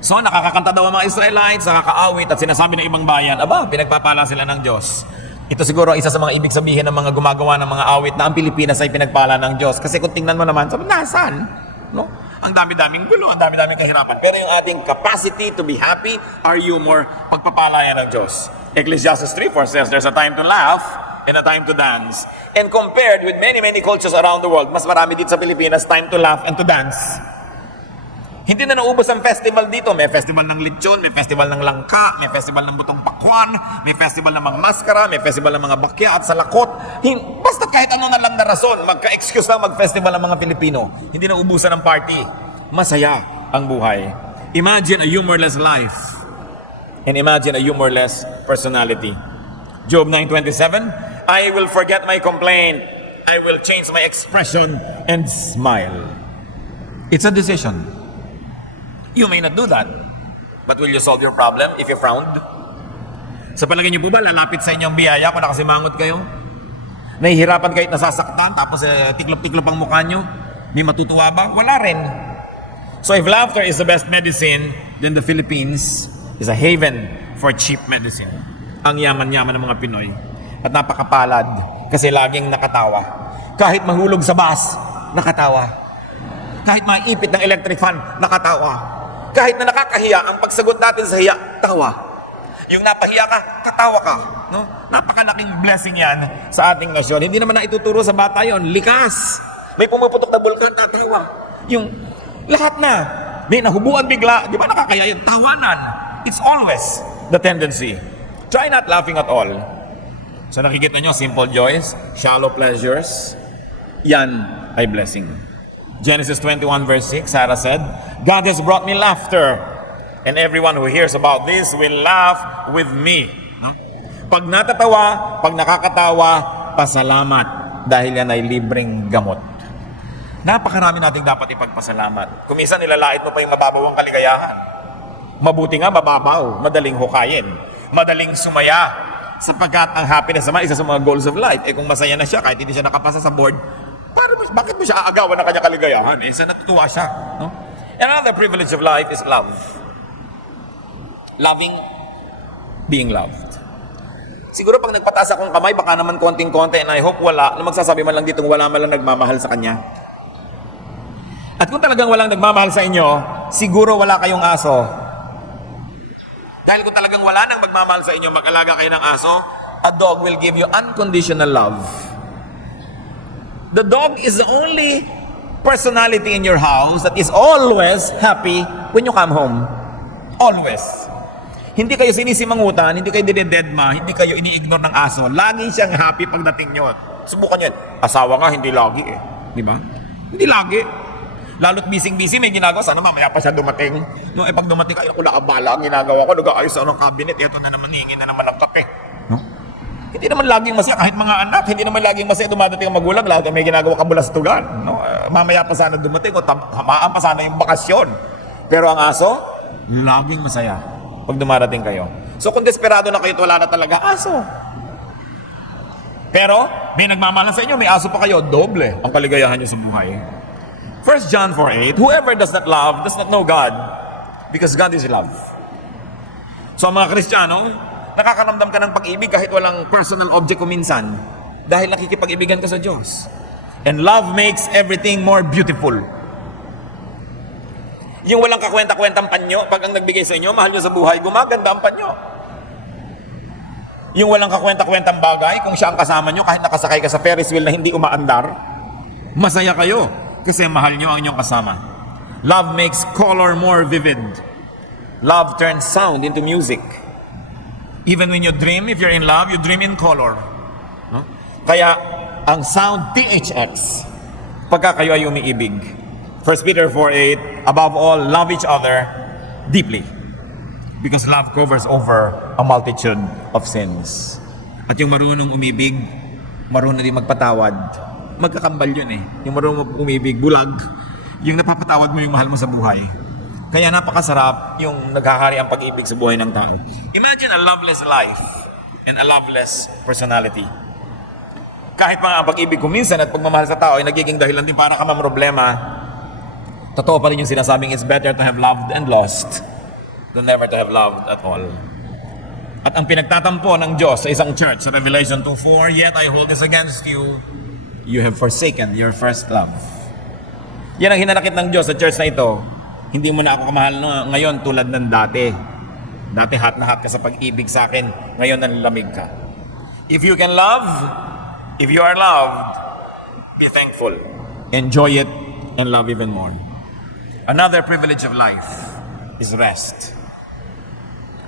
So nakakakanta daw ang mga Israelites, nakakaawit at sinasabi ng ibang bayan, aba, pinagpapala sila ng Diyos. Ito siguro isa sa mga ibig sabihin ng mga gumagawa ng mga awit na ang Pilipinas ay pinagpala ng Diyos. Kasi kung tingnan mo naman, sabi, nasaan? No? Ang dami-daming gulo, ang dami-daming kahirapan. Pero yung ating capacity to be happy, our humor, pagpapala yan ng Diyos. Ecclesiastes 3:4 says, there's a time to laugh and a time to dance. And compared with many cultures around the world, mas marami dito sa Pilipinas, time to laugh and to dance. Hindi na naubos ang festival dito. May festival ng lechon, may festival ng langka, may festival ng butong pakwan, may festival ng mga maskara, may festival ng mga bakya at salakot. Basta kahit ano na lang na rason, magka-excuse lang mag-festival ng mga Pilipino. Hindi na ubusan ng party. Masaya ang buhay. Imagine a humorless life. And imagine a humorless personality. Job 9:27, I will forget my complaint. I will change my expression and smile. It's a decision. You may not do that, but will you solve your problem if you frowned? Sa palagay niyo po ba, lalapit sa inyong biyaya kung nakasimangot kayo? Nahihirapan kahit nasasaktan, tapos tiklop-tiklop ang mukha niyo? May matutuwa ba? Wala rin. So if laughter is the best medicine, then the Philippines is a haven for cheap medicine. Ang yaman-yaman ng mga Pinoy. At napakapalad kasi laging nakatawa. Kahit mahulog sa bus, nakatawa. Kahit maipit ng electric fan, nakatawa. Kahit na nakakahiya, ang pagsagot natin sa hiya, tawa. Yung napahiya ka, katawa ka. No? Napakalaking blessing yan sa ating nasyon. Hindi naman na ituturo sa bata yon, likas. May pumuputok na bulkan, tatawa. Yung lahat na, may nahubuan bigla, di ba nakakaya yung tawanan? It's always the tendency. Try not laughing at all. So nakikita nyo, simple joys, shallow pleasures, yan ay blessing. Genesis 21 verse 6, Sarah said, God has brought me laughter, and everyone who hears about this will laugh with me. Pag natatawa, pag nakakatawa, pasalamat, dahil yan ay libreng gamot. Napakarami nating dapat ipagpasalamat. Kung minsan nilalait mo pa yung mababaw ang kaligayahan. Mabuti nga mababaw, madaling hukayin, madaling sumaya, sapagkat ang happiness naman isa sa mga goals of life. Kung masaya na siya, kahit hindi siya nakapasa sa board, bakit mo siya aagawan ng kanyang kaligayahan? Sa natutuwa siya. No? Another privilege of life is love. Loving, being loved. Siguro pag nagpataas akong kamay, baka naman konting-konti, and I hope wala, na magsasabi man lang ditong wala man lang nagmamahal sa kanya. At kung talagang walang nagmamahal sa inyo, siguro wala kayong aso. Dahil kung talagang wala nang magmamahal sa inyo, mag-alaga kayo ng aso, a dog will give you unconditional love. The dog is the only personality in your house that is always happy when you come home. Always. Hindi kayo sinisimangutan, hindi kayo dinededma, hindi kayo ini-ignore ng aso. Lagi siyang happy pagdating nyo. Subukan nyo. Asawa nga, hindi lagi eh. Di ba? Hindi lagi. Lalo't busy-busy, may ginagawa. Sana mamaya pa siya dumating. No, pag dumating kayo, ako nakabala ang ginagawa ko. Nag-aayos ako ng cabinet. Ito na naman, hingin na naman ng kape. No? Hindi naman laging masaya, kahit mga anak, hindi naman laging masaya dumadating ang magulang, lahat may ginagawa kabulastugan. No? Mamaya pa sana dumating, o hamaan pa sana yung bakasyon. Pero ang aso, laging masaya pag dumarating kayo. So kung desperado na kayo, wala na talaga aso. Pero, may nagmamahalan sa inyo, may aso pa kayo, doble ang kaligayahan nyo sa buhay. 1 John 4:8, whoever does not love does not know God, because God is love. So, ang mga Kristiyano, nakakaramdam ka ng pag-ibig kahit walang personal object ko minsan, dahil nakikipag-ibigan ka sa Diyos. And love makes everything more beautiful. Yung walang kakwenta-kwentang panyo, pag ang nagbigay sa inyo, mahal nyo sa buhay, gumaganda ang panyo. Yung walang kakwenta-kwentang bagay, kung siya ang kasama nyo, kahit nakasakay ka sa Ferris wheel na hindi umaandar, masaya kayo kasi mahal nyo ang inyong kasama. Love makes color more vivid. Love turns sound into music. Even when you dream, if you're in love, you dream in color. No? Kaya, ang sound THX, pagka kayo ay umiibig. 1 Peter 4:8, above all, love each other deeply. Because love covers over a multitude of sins. At yung marunong umibig, marunong din magpatawad. Magkakambal yun eh. Yung marunong umibig, bulag. Yung napapatawad mo yung mahal mo sa buhay. Kaya napakasarap yung naghahari ang pag-ibig sa buhay ng tao. Imagine a loveless life and a loveless personality. Kahit pa ang pag-ibig ko minsan at pagmamahal sa tao ay nagiging dahilan din para ka problema, totoo pa rin yung sinasabing it's better to have loved and lost than never to have loved at all. At ang pinagtatampo ng Diyos sa isang church sa Revelation 2:4, yet I hold this against you, you have forsaken your first love. Yan ang hinanakit ng Diyos sa church na ito. Hindi mo na ako kamahal ngayon tulad ng dati. Dati hat na hat ka sa pag-ibig sa akin, ngayon nanlamig ka. If you can love, if you are loved, be thankful. Enjoy it and love even more. Another privilege of life is rest.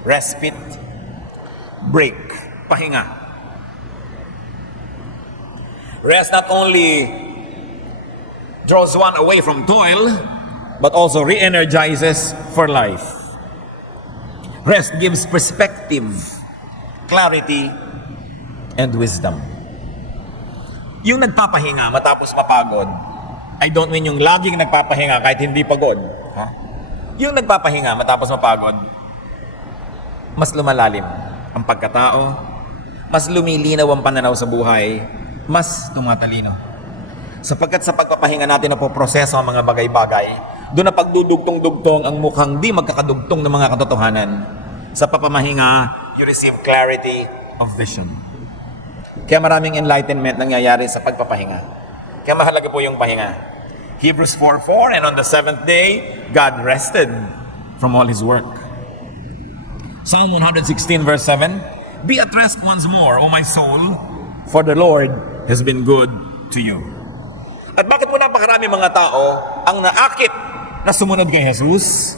Respite, break, pahinga. Rest not only draws one away from toil, but also re-energizes for life. Rest gives perspective, clarity, and wisdom. Yung nagpapahinga matapos mapagod, I don't mean yung laging nagpapahinga kahit hindi pagod. Ha? Yung nagpapahinga matapos mapagod, mas lumalalim ang pagkatao, mas lumilinaw ang pananaw sa buhay, mas tumatalino. Sapagkat sa pagpapahinga natin na po proseso ang mga bagay-bagay, doon na pagdudugtong-dugtong ang mukhang di magkakadugtong ng mga katotohanan. Sa papamahinga, you receive clarity of vision. Kaya maraming enlightenment nangyayari sa pagpapahinga. Kaya mahalaga po yung pahinga. Hebrews 4:4, and on the seventh day, God rested from all His work. Psalm 116 verse 7, be at rest once more, O my soul, for the Lord has been good to you. At bakit po napakarami mga tao ang naakit na sumunod kay Jesus?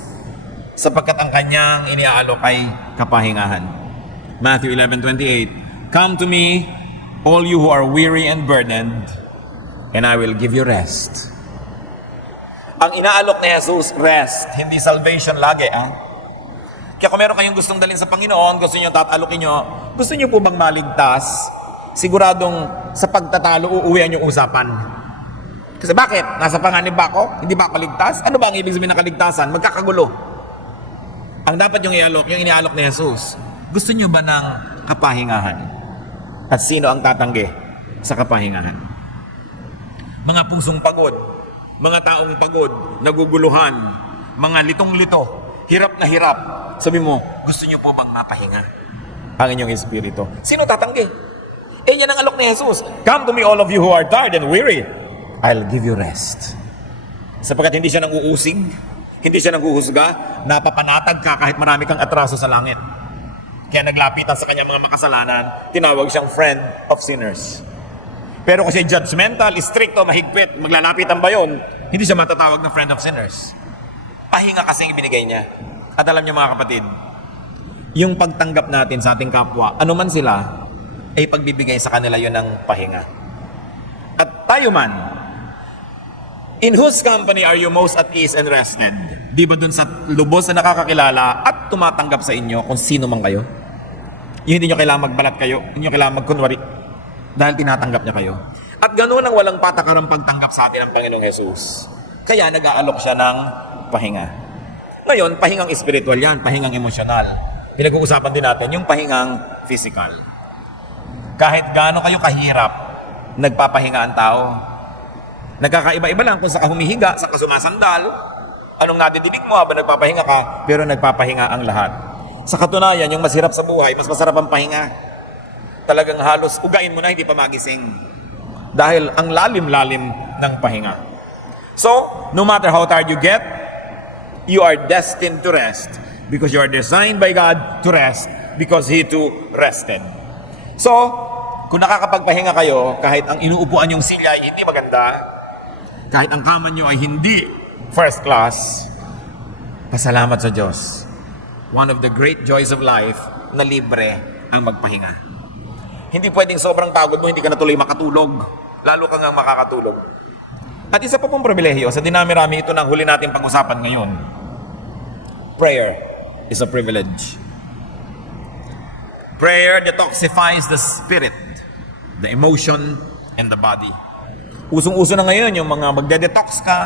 Sapagkat ang kanyang iniaalok ay kapahingahan. Matthew 11:28, come to me, all you who are weary and burdened, and I will give you rest. Ang inaalok ni Jesus, rest, hindi salvation lagi. Kaya kung meron kayong gustong dalhin sa Panginoon, gusto nyo tatalokin nyo, gusto nyo po bang maligtas? Siguradong sa pagtatalo, uuwian yung usapan. Kasi bakit? Nasa panganib ba ako? Hindi ba ako ligtas? Ano ba ang ibig sabihin ng kaligtasan? Magkakagulo. Ang dapat yung ialok, yung inialok ni Jesus, gusto nyo ba ng kapahingahan? At sino ang tatanggi sa kapahingahan? Mga pusong pagod, mga taong pagod, naguguluhan, mga litong-lito, hirap na hirap. Sabi mo, gusto nyo po bang mapahinga ang inyong espiritu? Sino tatanggi? Yan ang alok ni Jesus. Come to me all of you who are tired and weary. I'll give you rest. Sapagkat hindi siya nang uusig, hindi siya nang huhusga, napapanatag ka kahit marami kang atraso sa langit. Kaya naglapitan sa kanyang mga makasalanan, tinawag siyang friend of sinners. Pero kasi judgmental, stricto, mahigpit, maglalapitan ba yun? Hindi siya matatawag na friend of sinners. Pahinga kasi ang ibinigay niya. At alam niyo mga kapatid, yung pagtanggap natin sa ating kapwa, ano man sila, ay pagbibigay sa kanila yun ng pahinga. At tayo man, in whose company are you most at ease and rested? Di ba dun sa lubos na nakakakilala at tumatanggap sa inyo kung sino man kayo? Yung hindi nyo kailangan magbalat kayo, hindi nyo kailangan magkunwari, dahil tinatanggap niya kayo. At ganoon ang walang patakarang pagtanggap sa atin ng Panginoong Jesus. Kaya nag-aalok siya ng pahinga. Ngayon, pahingang spiritual yan, pahingang emosyonal. Pinag-uusapan din natin yung pahingang physical. Kahit gaano kayo kahirap, nagpapahinga ang tao. Nagkakaiba-iba lang kung saan ka humihiga, saan ka sumasandal, anong nadidinig mo habang nagpapahinga ka, pero nagpapahinga ang lahat. Sa katunayan, yung masirap sa buhay, mas masarap ang pahinga. Talagang halos ugain mo na, hindi pa magising. Dahil ang lalim-lalim ng pahinga. So, no matter how tired you get, you are destined to rest because you are designed by God to rest because He too rested. So, kung nakakapagpahinga kayo, kahit ang inuupuan yung silya ay hindi maganda, kahit ang kama nyo ay hindi first class, pasalamat sa Diyos. One of the great joys of life na libre ang magpahinga. Hindi pwedeng sobrang pagod mo, hindi ka na tuloy makatulog. Lalo ka nga makakatulog. At isa pa pong pribilehiyo, sa dinami-rami ito na huli natin pag-usapan ngayon. Prayer is a privilege. Prayer detoxifies the spirit, the emotion, and the body. Usong-uso na ngayon yung mga magde-detox ka.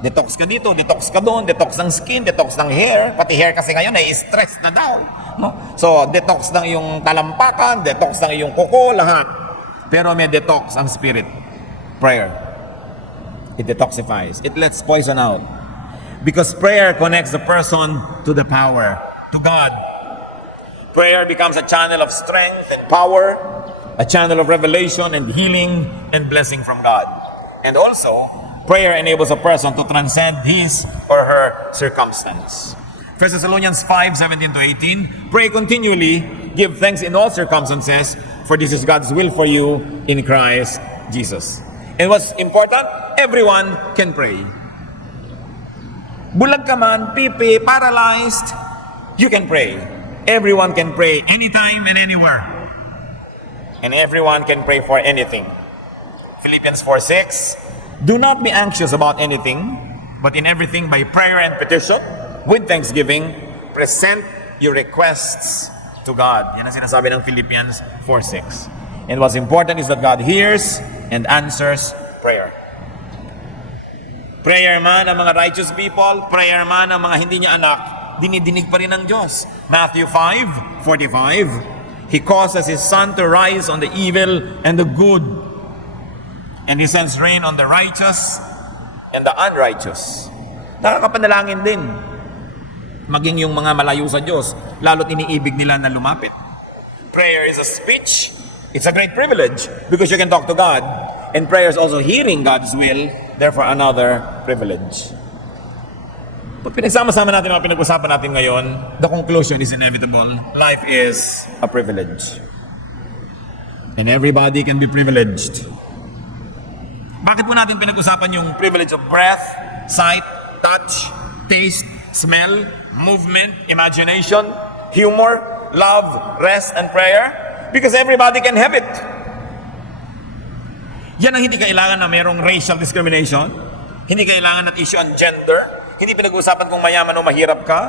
Detox ka dito, detox ka doon, detox ng skin, detox ng hair. Pati hair kasi ngayon ay stress na daw. No? So, detox ng iyong talampakan, detox ng iyong kuko, lahat. Pero may detox ang spirit. Prayer. It detoxifies. It lets poison out. Because prayer connects the person to the power, to God. Prayer becomes a channel of strength and power, a channel of revelation and healing and blessing from God. And also, prayer enables a person to transcend his or her circumstance. 1 Thessalonians 5:17-18, pray continually, give thanks in all circumstances, for this is God's will for you in Christ Jesus. And what's important? Everyone can pray. Bulag ka man, pipi, paralyzed, you can pray. Everyone can pray anytime and anywhere. And everyone can pray for anything. Philippians 4:6, do not be anxious about anything, but in everything by prayer and petition, with thanksgiving, present your requests to God. Yan ang sinasabi ng Philippians 4:6. And what's important is that God hears and answers prayer. Prayer man ang mga righteous people, prayer man ang mga hindi niya anak, dinidinig pa rin ng Diyos. Matthew 5:45, He causes His sun to rise on the evil and the good, and He sends rain on the righteous and the unrighteous. Nakakapanalangin din. Maging yung mga malayo sa Diyos, lalo't iniibig nila na lumapit. Prayer is a speech. It's a great privilege because you can talk to God. And prayer is also hearing God's will, therefore another privilege. Pag pinagsama-sama natin mga pinag-usapan natin ngayon, the conclusion is inevitable. Life is a privilege. And everybody can be privileged. Bakit po natin pinag-usapan yung privilege of breath, sight, touch, taste, smell, movement, imagination, humor, love, rest, and prayer? Because everybody can have it. Yan ang hindi kailangan na mayroong racial discrimination. Hindi kailangan at issue ang gender. Hindi pinag-uusapan kung mayaman o mahirap ka.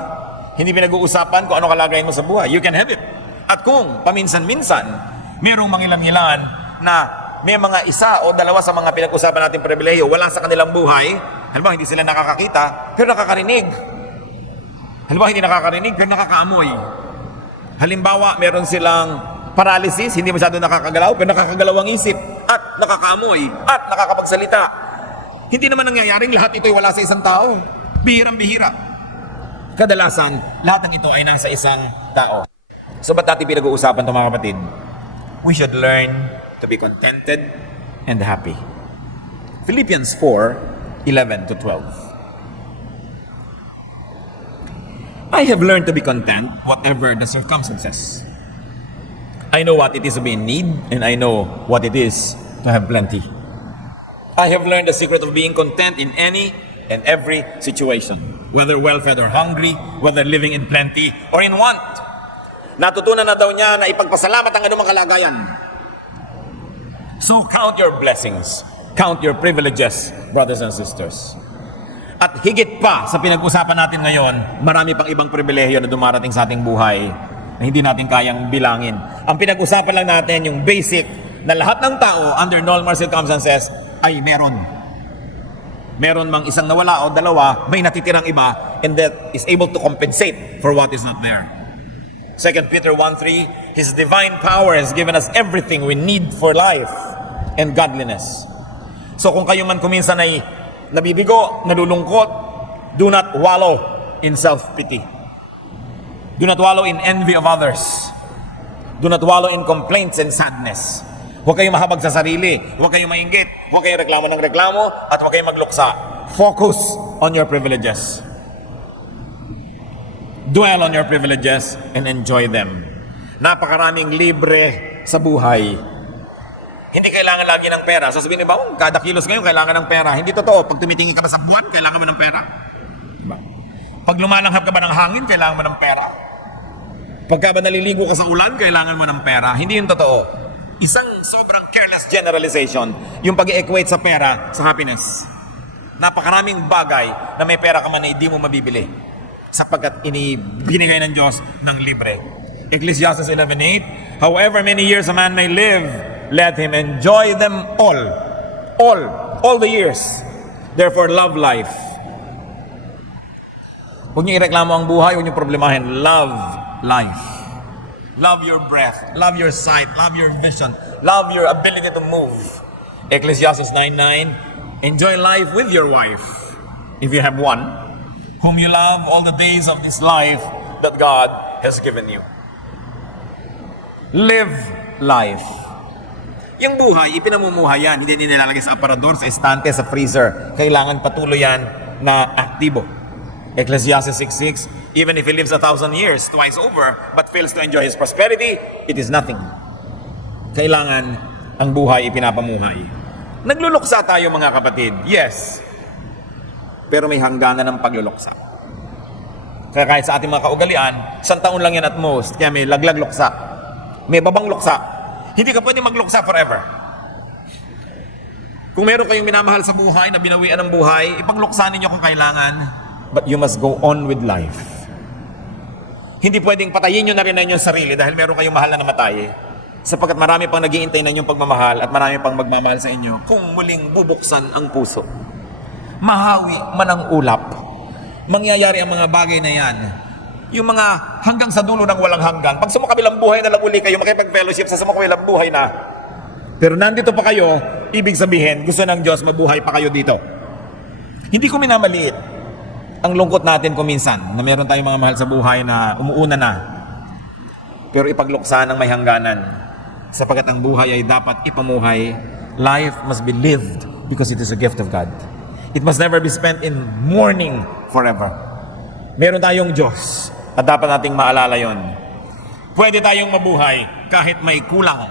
Hindi pinag-uusapan kung ano kalagayan mo sa buhay. You can have it. At kung paminsan-minsan, mayroong mangilan-ngilan na may mga isa o dalawa sa mga pinag-usapan natin pribilehiyo, wala sa kanilang buhay, halimbawa hindi sila nakakakita, pero nakakarinig. Halimbawa hindi nakakarinig, pero nakakaamoy. Halimbawa, meron silang paralysis, hindi masyado nakakagalaw, pero nakakagalaw ang isip, at nakakaamoy, at nakakapagsalita. Hindi naman nangyayaring lahat ito'y wala sa isang tao. Bihirang-bihira. Kadalasan, lahat ng ito ay nasa isang tao. So ba't natin pinag-uusapan ito mga kapatid? We should learn to be contented and happy. Philippians 4:11-12. I have learned to be content whatever the circumstances. I know what it is to be in need, and I know what it is to have plenty. I have learned the secret of being content in any and every situation, whether well-fed or hungry, whether living in plenty or in want. Natutunan na daw niya na ipagpasalamat ang anumang kalagayan. So count your blessings, count your privileges, brothers and sisters. At higit pa sa pinag-usapan natin ngayon, marami pang ibang pribilehiyo na dumarating sa ating buhay na hindi natin kayang bilangin. Ang pinag-usapan lang natin yung basic na lahat ng tao under normal circumstances ay meron. Meron mang isang nawala o dalawa, may natitirang iba, and that is able to compensate for what is not there. 2 Peter 1:3, His divine power has given us everything we need for life and godliness. So kung kayo man kuminsan ay nabibigo, nalulungkot, do not wallow in self-pity. Do not wallow in envy of others. Do not wallow in complaints and sadness. Huwag kayong mahabag sa sarili. Huwag kayong mainggit. Huwag kayong reklamo ng reklamo at huwag kayong magluksa. Focus on your privileges. Dwell on your privileges and enjoy them. Napakaraming libre sa buhay. Hindi kailangan lagi ng pera. Sasabihin niyo ba, kada kilos ngayon kailangan ng pera. Hindi totoo. Pag tumitingin ka ba sa buwan, kailangan mo ng pera? Diba? Pag lumalanghap ka ba ng hangin, kailangan mo ng pera? Pagka ba naliligo ka sa ulan, kailangan mo ng pera? Hindi yun totoo. Isang sobrang careless generalization yung pag-equate sa pera sa happiness. Napakaraming bagay na may pera ka man na hindi mo mabibili sapagkat binigay ng Diyos ng libre. Ecclesiastes 11:8, however many years a man may live, let him enjoy them all. All the years. Therefore, love life. Huwag niyo ireklamo ang buhay, huwag niyo problemahin. Love life. Love your breath. Love your sight. Love your vision. Love your ability to move. Ecclesiastes 9:9, enjoy life with your wife, if you have one, whom you love all the days of this life that God has given you. Live life. Yung buhay, ipinamumuhay yan. Hindi nilalagay sa aparador, sa estante, sa freezer. Kailangan patuloy yan na aktibo. Ecclesiastes 6:6, even if he lives 1,000 years, twice over, but fails to enjoy his prosperity, it is nothing. Kailangan ang buhay ipinapamuhay. Nagluluksa tayo mga kapatid, yes. Pero may hangganan ng pagluluksa. Kaya kahit sa ating mga kaugalian, 1 taon lang yan at most, kaya may laglag luksa. May babang luksa. Hindi ka pwede magluksa forever. Kung meron kayong minamahal sa buhay, na binawian ng buhay, ipagluksa ninyo kung kailangan. But you must go on with life. Hindi pwedeng patayin nyo na rin ang inyong sarili dahil meron kayong mahal na namatay. Sapagkat marami pang nag-iintay na inyong pagmamahal at marami pang magmamahal sa inyo kung muling bubuksan ang puso. Mahawi man ang ulap. Mangyayari ang mga bagay na yan. Yung mga hanggang sa dulo ng walang hanggan. Pag sumakabilang buhay na lang uli kayo, makipag-fellowship sa sumakabilang buhay na. Pero nandito pa kayo, ibig sabihin, gusto ng Diyos mabuhay pa kayo dito. Hindi ko minamaliit ang lungkot natin kuminsan na meron tayong mga mahal sa buhay na umuuna na. Pero ipagluksa ng may hangganan. Sapagkat ang buhay ay dapat ipamuhay. Life must be lived because it is a gift of God. It must never be spent in mourning forever. Meron tayong Diyos at dapat nating maalala yon. Pwede tayong mabuhay kahit may kulang.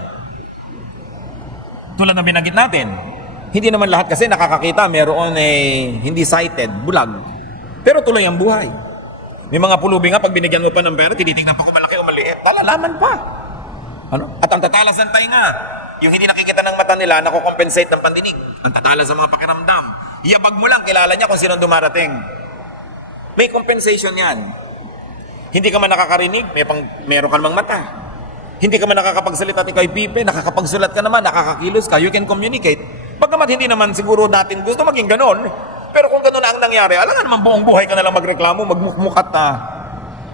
Tulad na binanggit natin, hindi naman lahat kasi nakakakita, meron hindi sighted, bulag. Pero tuloy ang buhay. May mga pulubi nga, pag binigyan mo pa ng pera, tinitingnan pa kung malaki o maliit. Talalaman pa. Ano? At ang tatalas ng tainga, yung hindi nakikita ng mata nila, nakukompensate ng pandinig. Ang tatalas sa mga pakiramdam. Iyabag mo lang, kilala niya kung sino dumarating. May compensation yan. Hindi ka man nakakarinig, meron ka namang mata. Hindi ka man nakakapagsalita at ikaw ay pipe, nakakapagsulat ka naman, nakakakilos ka, you can communicate. Bagamat hindi naman siguro natin gusto maging ganon, pero kung gano'n na ang nangyari, alangan naman buong buhay ka na lang magreklamo, magmukmukat na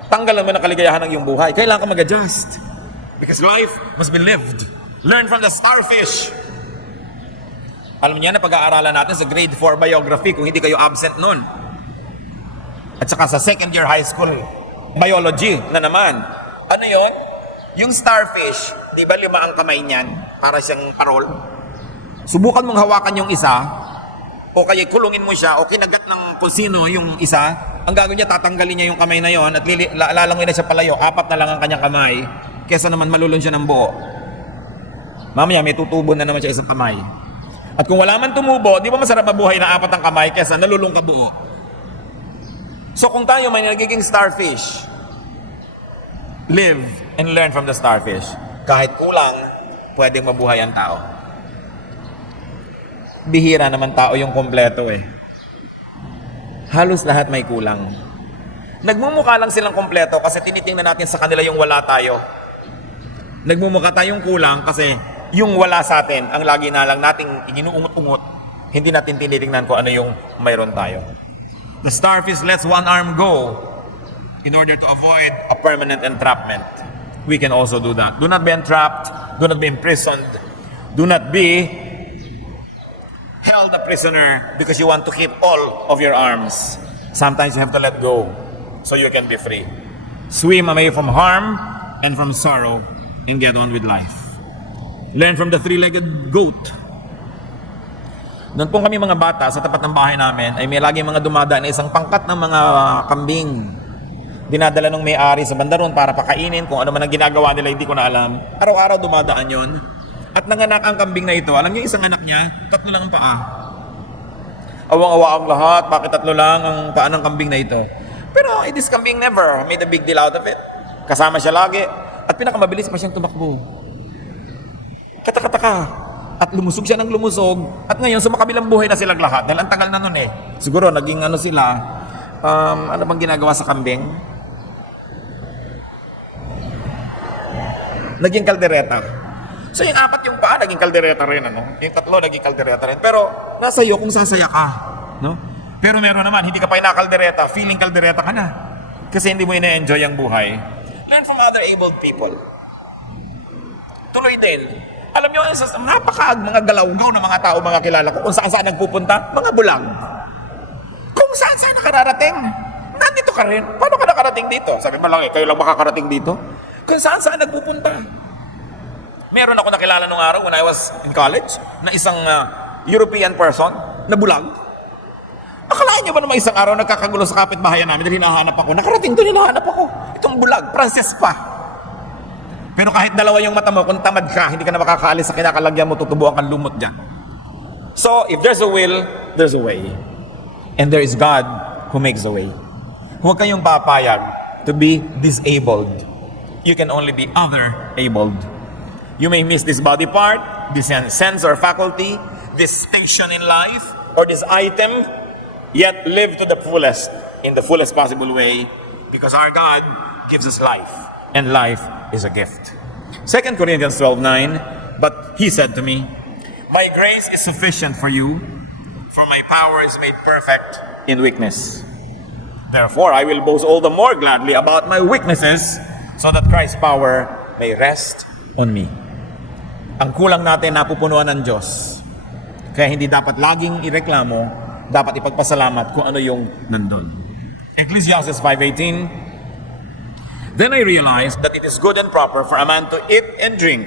tanggalan mo ng kaligayahan ng iyong buhay. Kailangan ka mag-adjust. Because life must be lived. Learn from the starfish. Alam niyo na pag-aaralan natin sa grade 4 biography kung hindi kayo absent noon. At saka sa second year high school biology na naman. Ano yon? Yung starfish, di ba 5 ang kamay niyan? Para siyang parol. Subukan mong hawakan yung isa, o kaya kulungin mo siya, o kinagat ng kung sino yung isa, ang gagawin niya, tatanggalin niya yung kamay na yon at lalangoy na siya palayo, 4 na lang ang kanyang kamay, kesa naman malulun siya ng buo. Mamaya may tutubo na naman siya isang kamay. At kung wala man tumubo, di ba masarap mabuhay na 4 ang kamay kesa nalulung ka buo? So kung tayo may nagiging starfish, live and learn from the starfish. Kahit kulang, pwedeng mabuhay ang tao. Bihira naman tao yung kompleto eh. Halos lahat may kulang. Nagmumukha lang silang kompleto kasi tinitingnan natin sa kanila yung wala tayo. Nagmumukha tayong kulang kasi yung wala sa atin ang lagi na lang nating iginuungot-ungot. Hindi natin tinitingnan kung ano yung mayroon tayo. The starfish lets one arm go in order to avoid a permanent entrapment. we can also do that. Do not be entrapped. Do not be imprisoned. Do not be held a prisoner because you want to keep all of your arms. Sometimes you have to let go so you can be free. Swim away from harm and from sorrow and get on with life. Learn from the three-legged goat. Noon pong kami mga bata, sa tapat ng bahay namin, ay may lagi mga dumadaan na isang pangkat ng mga kambing. Dinadala ng may-ari sa bandaron para pakainin, kung ano man ang ginagawa nila, hindi ko na alam. Araw-araw dumadaan yon. At nanganak ang kambing na ito. Alam niyo, isang anak niya, 3 lang ang paa. Awang-awa ang lahat, bakit 3 lang ang paa ng kambing na ito? Pero this kambing never made a big deal out of it. Kasama siya lagi. At pinakamabilis pa siyang tumakbo. Katakataka. At lumusog siya ng lumusog. At ngayon, sumakabilang buhay na silang lahat. Dahil ang tagal na nun eh. Siguro, naging ano sila, ano bang ginagawa sa kambing? Naging kaldereta. So yung 4 yung paa, naging kaldereta rin, ano? Yung 3, naging kaldereta rin. Pero, nasa iyo kung sasaya ka, no? Pero meron naman, hindi ka pa inakaldereta, feeling kaldereta ka na. Kasi hindi mo ina-enjoy ang buhay. Learn from other abled people. Tuloy din. Alam nyo, mga galawgaw na mga tao, mga kilala ko, kung saan nagpupunta, mga bulag. Kung saan nakararating, nandito ka rin. Paano ka nakarating dito? Sabi mo lang, kayo lang makakarating dito? Kung saan nagpupunta. Meron ako nakilala nung araw when I was in college, na isang European person, na bulag. Akalaan niyo ba naman isang araw nagkakagulo sa kapitbahayan namin dahil hinahanap ako? Nakarating doon, hinahanap ako. Itong bulag, Frances pa. Pero kahit 2 yung mata mo, kung tamad ka, hindi ka na makakaalis sa kinakalagyan mo, tutubuan kang lumot dyan. So, if there's a will, there's a way. And there is God who makes a way. Huwag kayong papayag to be disabled. You can only be other-abled. You may miss this body part, this sense or faculty, this station in life, or this item, yet live to the fullest, in the fullest possible way, because our God gives us life, and life is a gift. 2 Corinthians 12:9, but he said to me, my grace is sufficient for you, for my power is made perfect in weakness. Therefore, I will boast all the more gladly about my weaknesses, so that Christ's power may rest on me. Ang kulang natin napupunuan ng Diyos. Kaya hindi dapat laging ireklamo, dapat ipagpasalamat kung ano yung nandun. Ecclesiastes 5:18, then I realized that it is good and proper for a man to eat and drink,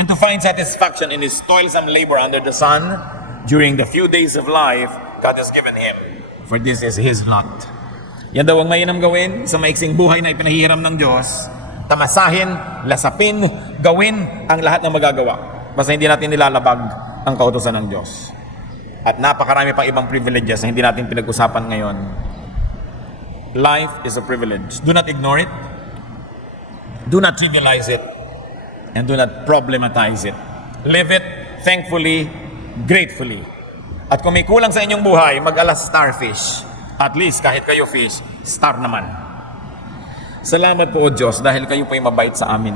and to find satisfaction in his toilsome labor under the sun during the few days of life God has given him, for this is his lot. Yan daw ang mainam gawin sa maiksing buhay na ipinahihiram ng Diyos. Tamasahin, lasapin, gawin ang lahat ng magagawa. Basta hindi natin nilalabag ang kautusan ng Diyos. At napakarami pang ibang privileges na hindi natin pinag-usapan ngayon. Life is a privilege. Do not ignore it. Do not trivialize it. And do not problematize it. Live it thankfully, gratefully. At kung may kulang sa inyong buhay, mag-alas starfish. At least kahit kayo fish, star naman. Salamat po o Diyos dahil kayo po'y mabait sa amin.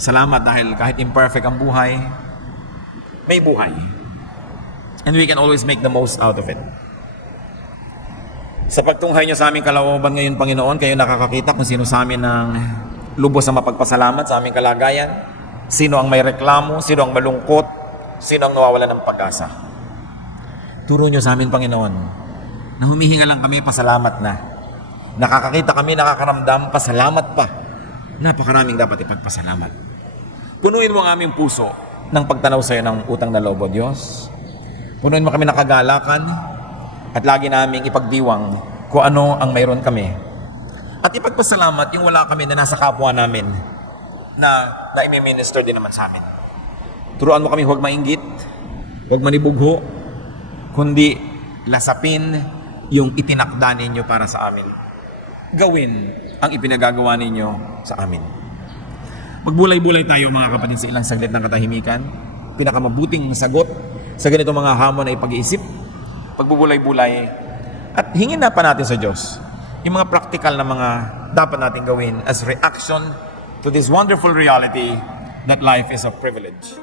Salamat dahil kahit imperfect ang buhay, may buhay. And we can always make the most out of it. Sa pagtunghay niyo sa aming kalooban ngayon, Panginoon, kayo nakakakita kung sino sa amin ang lubos na mapagpasalamat sa aming kalagayan, sino ang may reklamo, sino ang malungkot, sino ang nawawala ng pag-asa. Turo niyo sa amin, Panginoon, na humihinga lang kami, pasalamat na. Nakakakita kami, nakakaramdam, pasalamat pa. Napakaraming dapat ipagpasalamat. Punuin mo ang aming puso ng pagtanaw sa iyo ng utang na loob, O Diyos. Punuin mo kami ng kagalakan at lagi naming ipagdiwang kung ano ang mayroon kami. At ipagpasalamat yung wala kami na nasa kapwa namin na imi-minister din naman sa amin. Turuan mo kami huwag mainggit, huwag manibugho, kundi lasapin yung itinakda ninyo para sa amin. Gawin ang ipinagagawa ninyo sa amin. Magbulay-bulay tayo mga kapatid sa ilang saglit ng katahimikan. Pinakamabuting sagot sa ganito mga hamon na ipag-iisip, pagbubulay-bulay, at hingin na pa natin sa Diyos yung mga practical na mga dapat natin gawin as reaction to this wonderful reality that life is a privilege.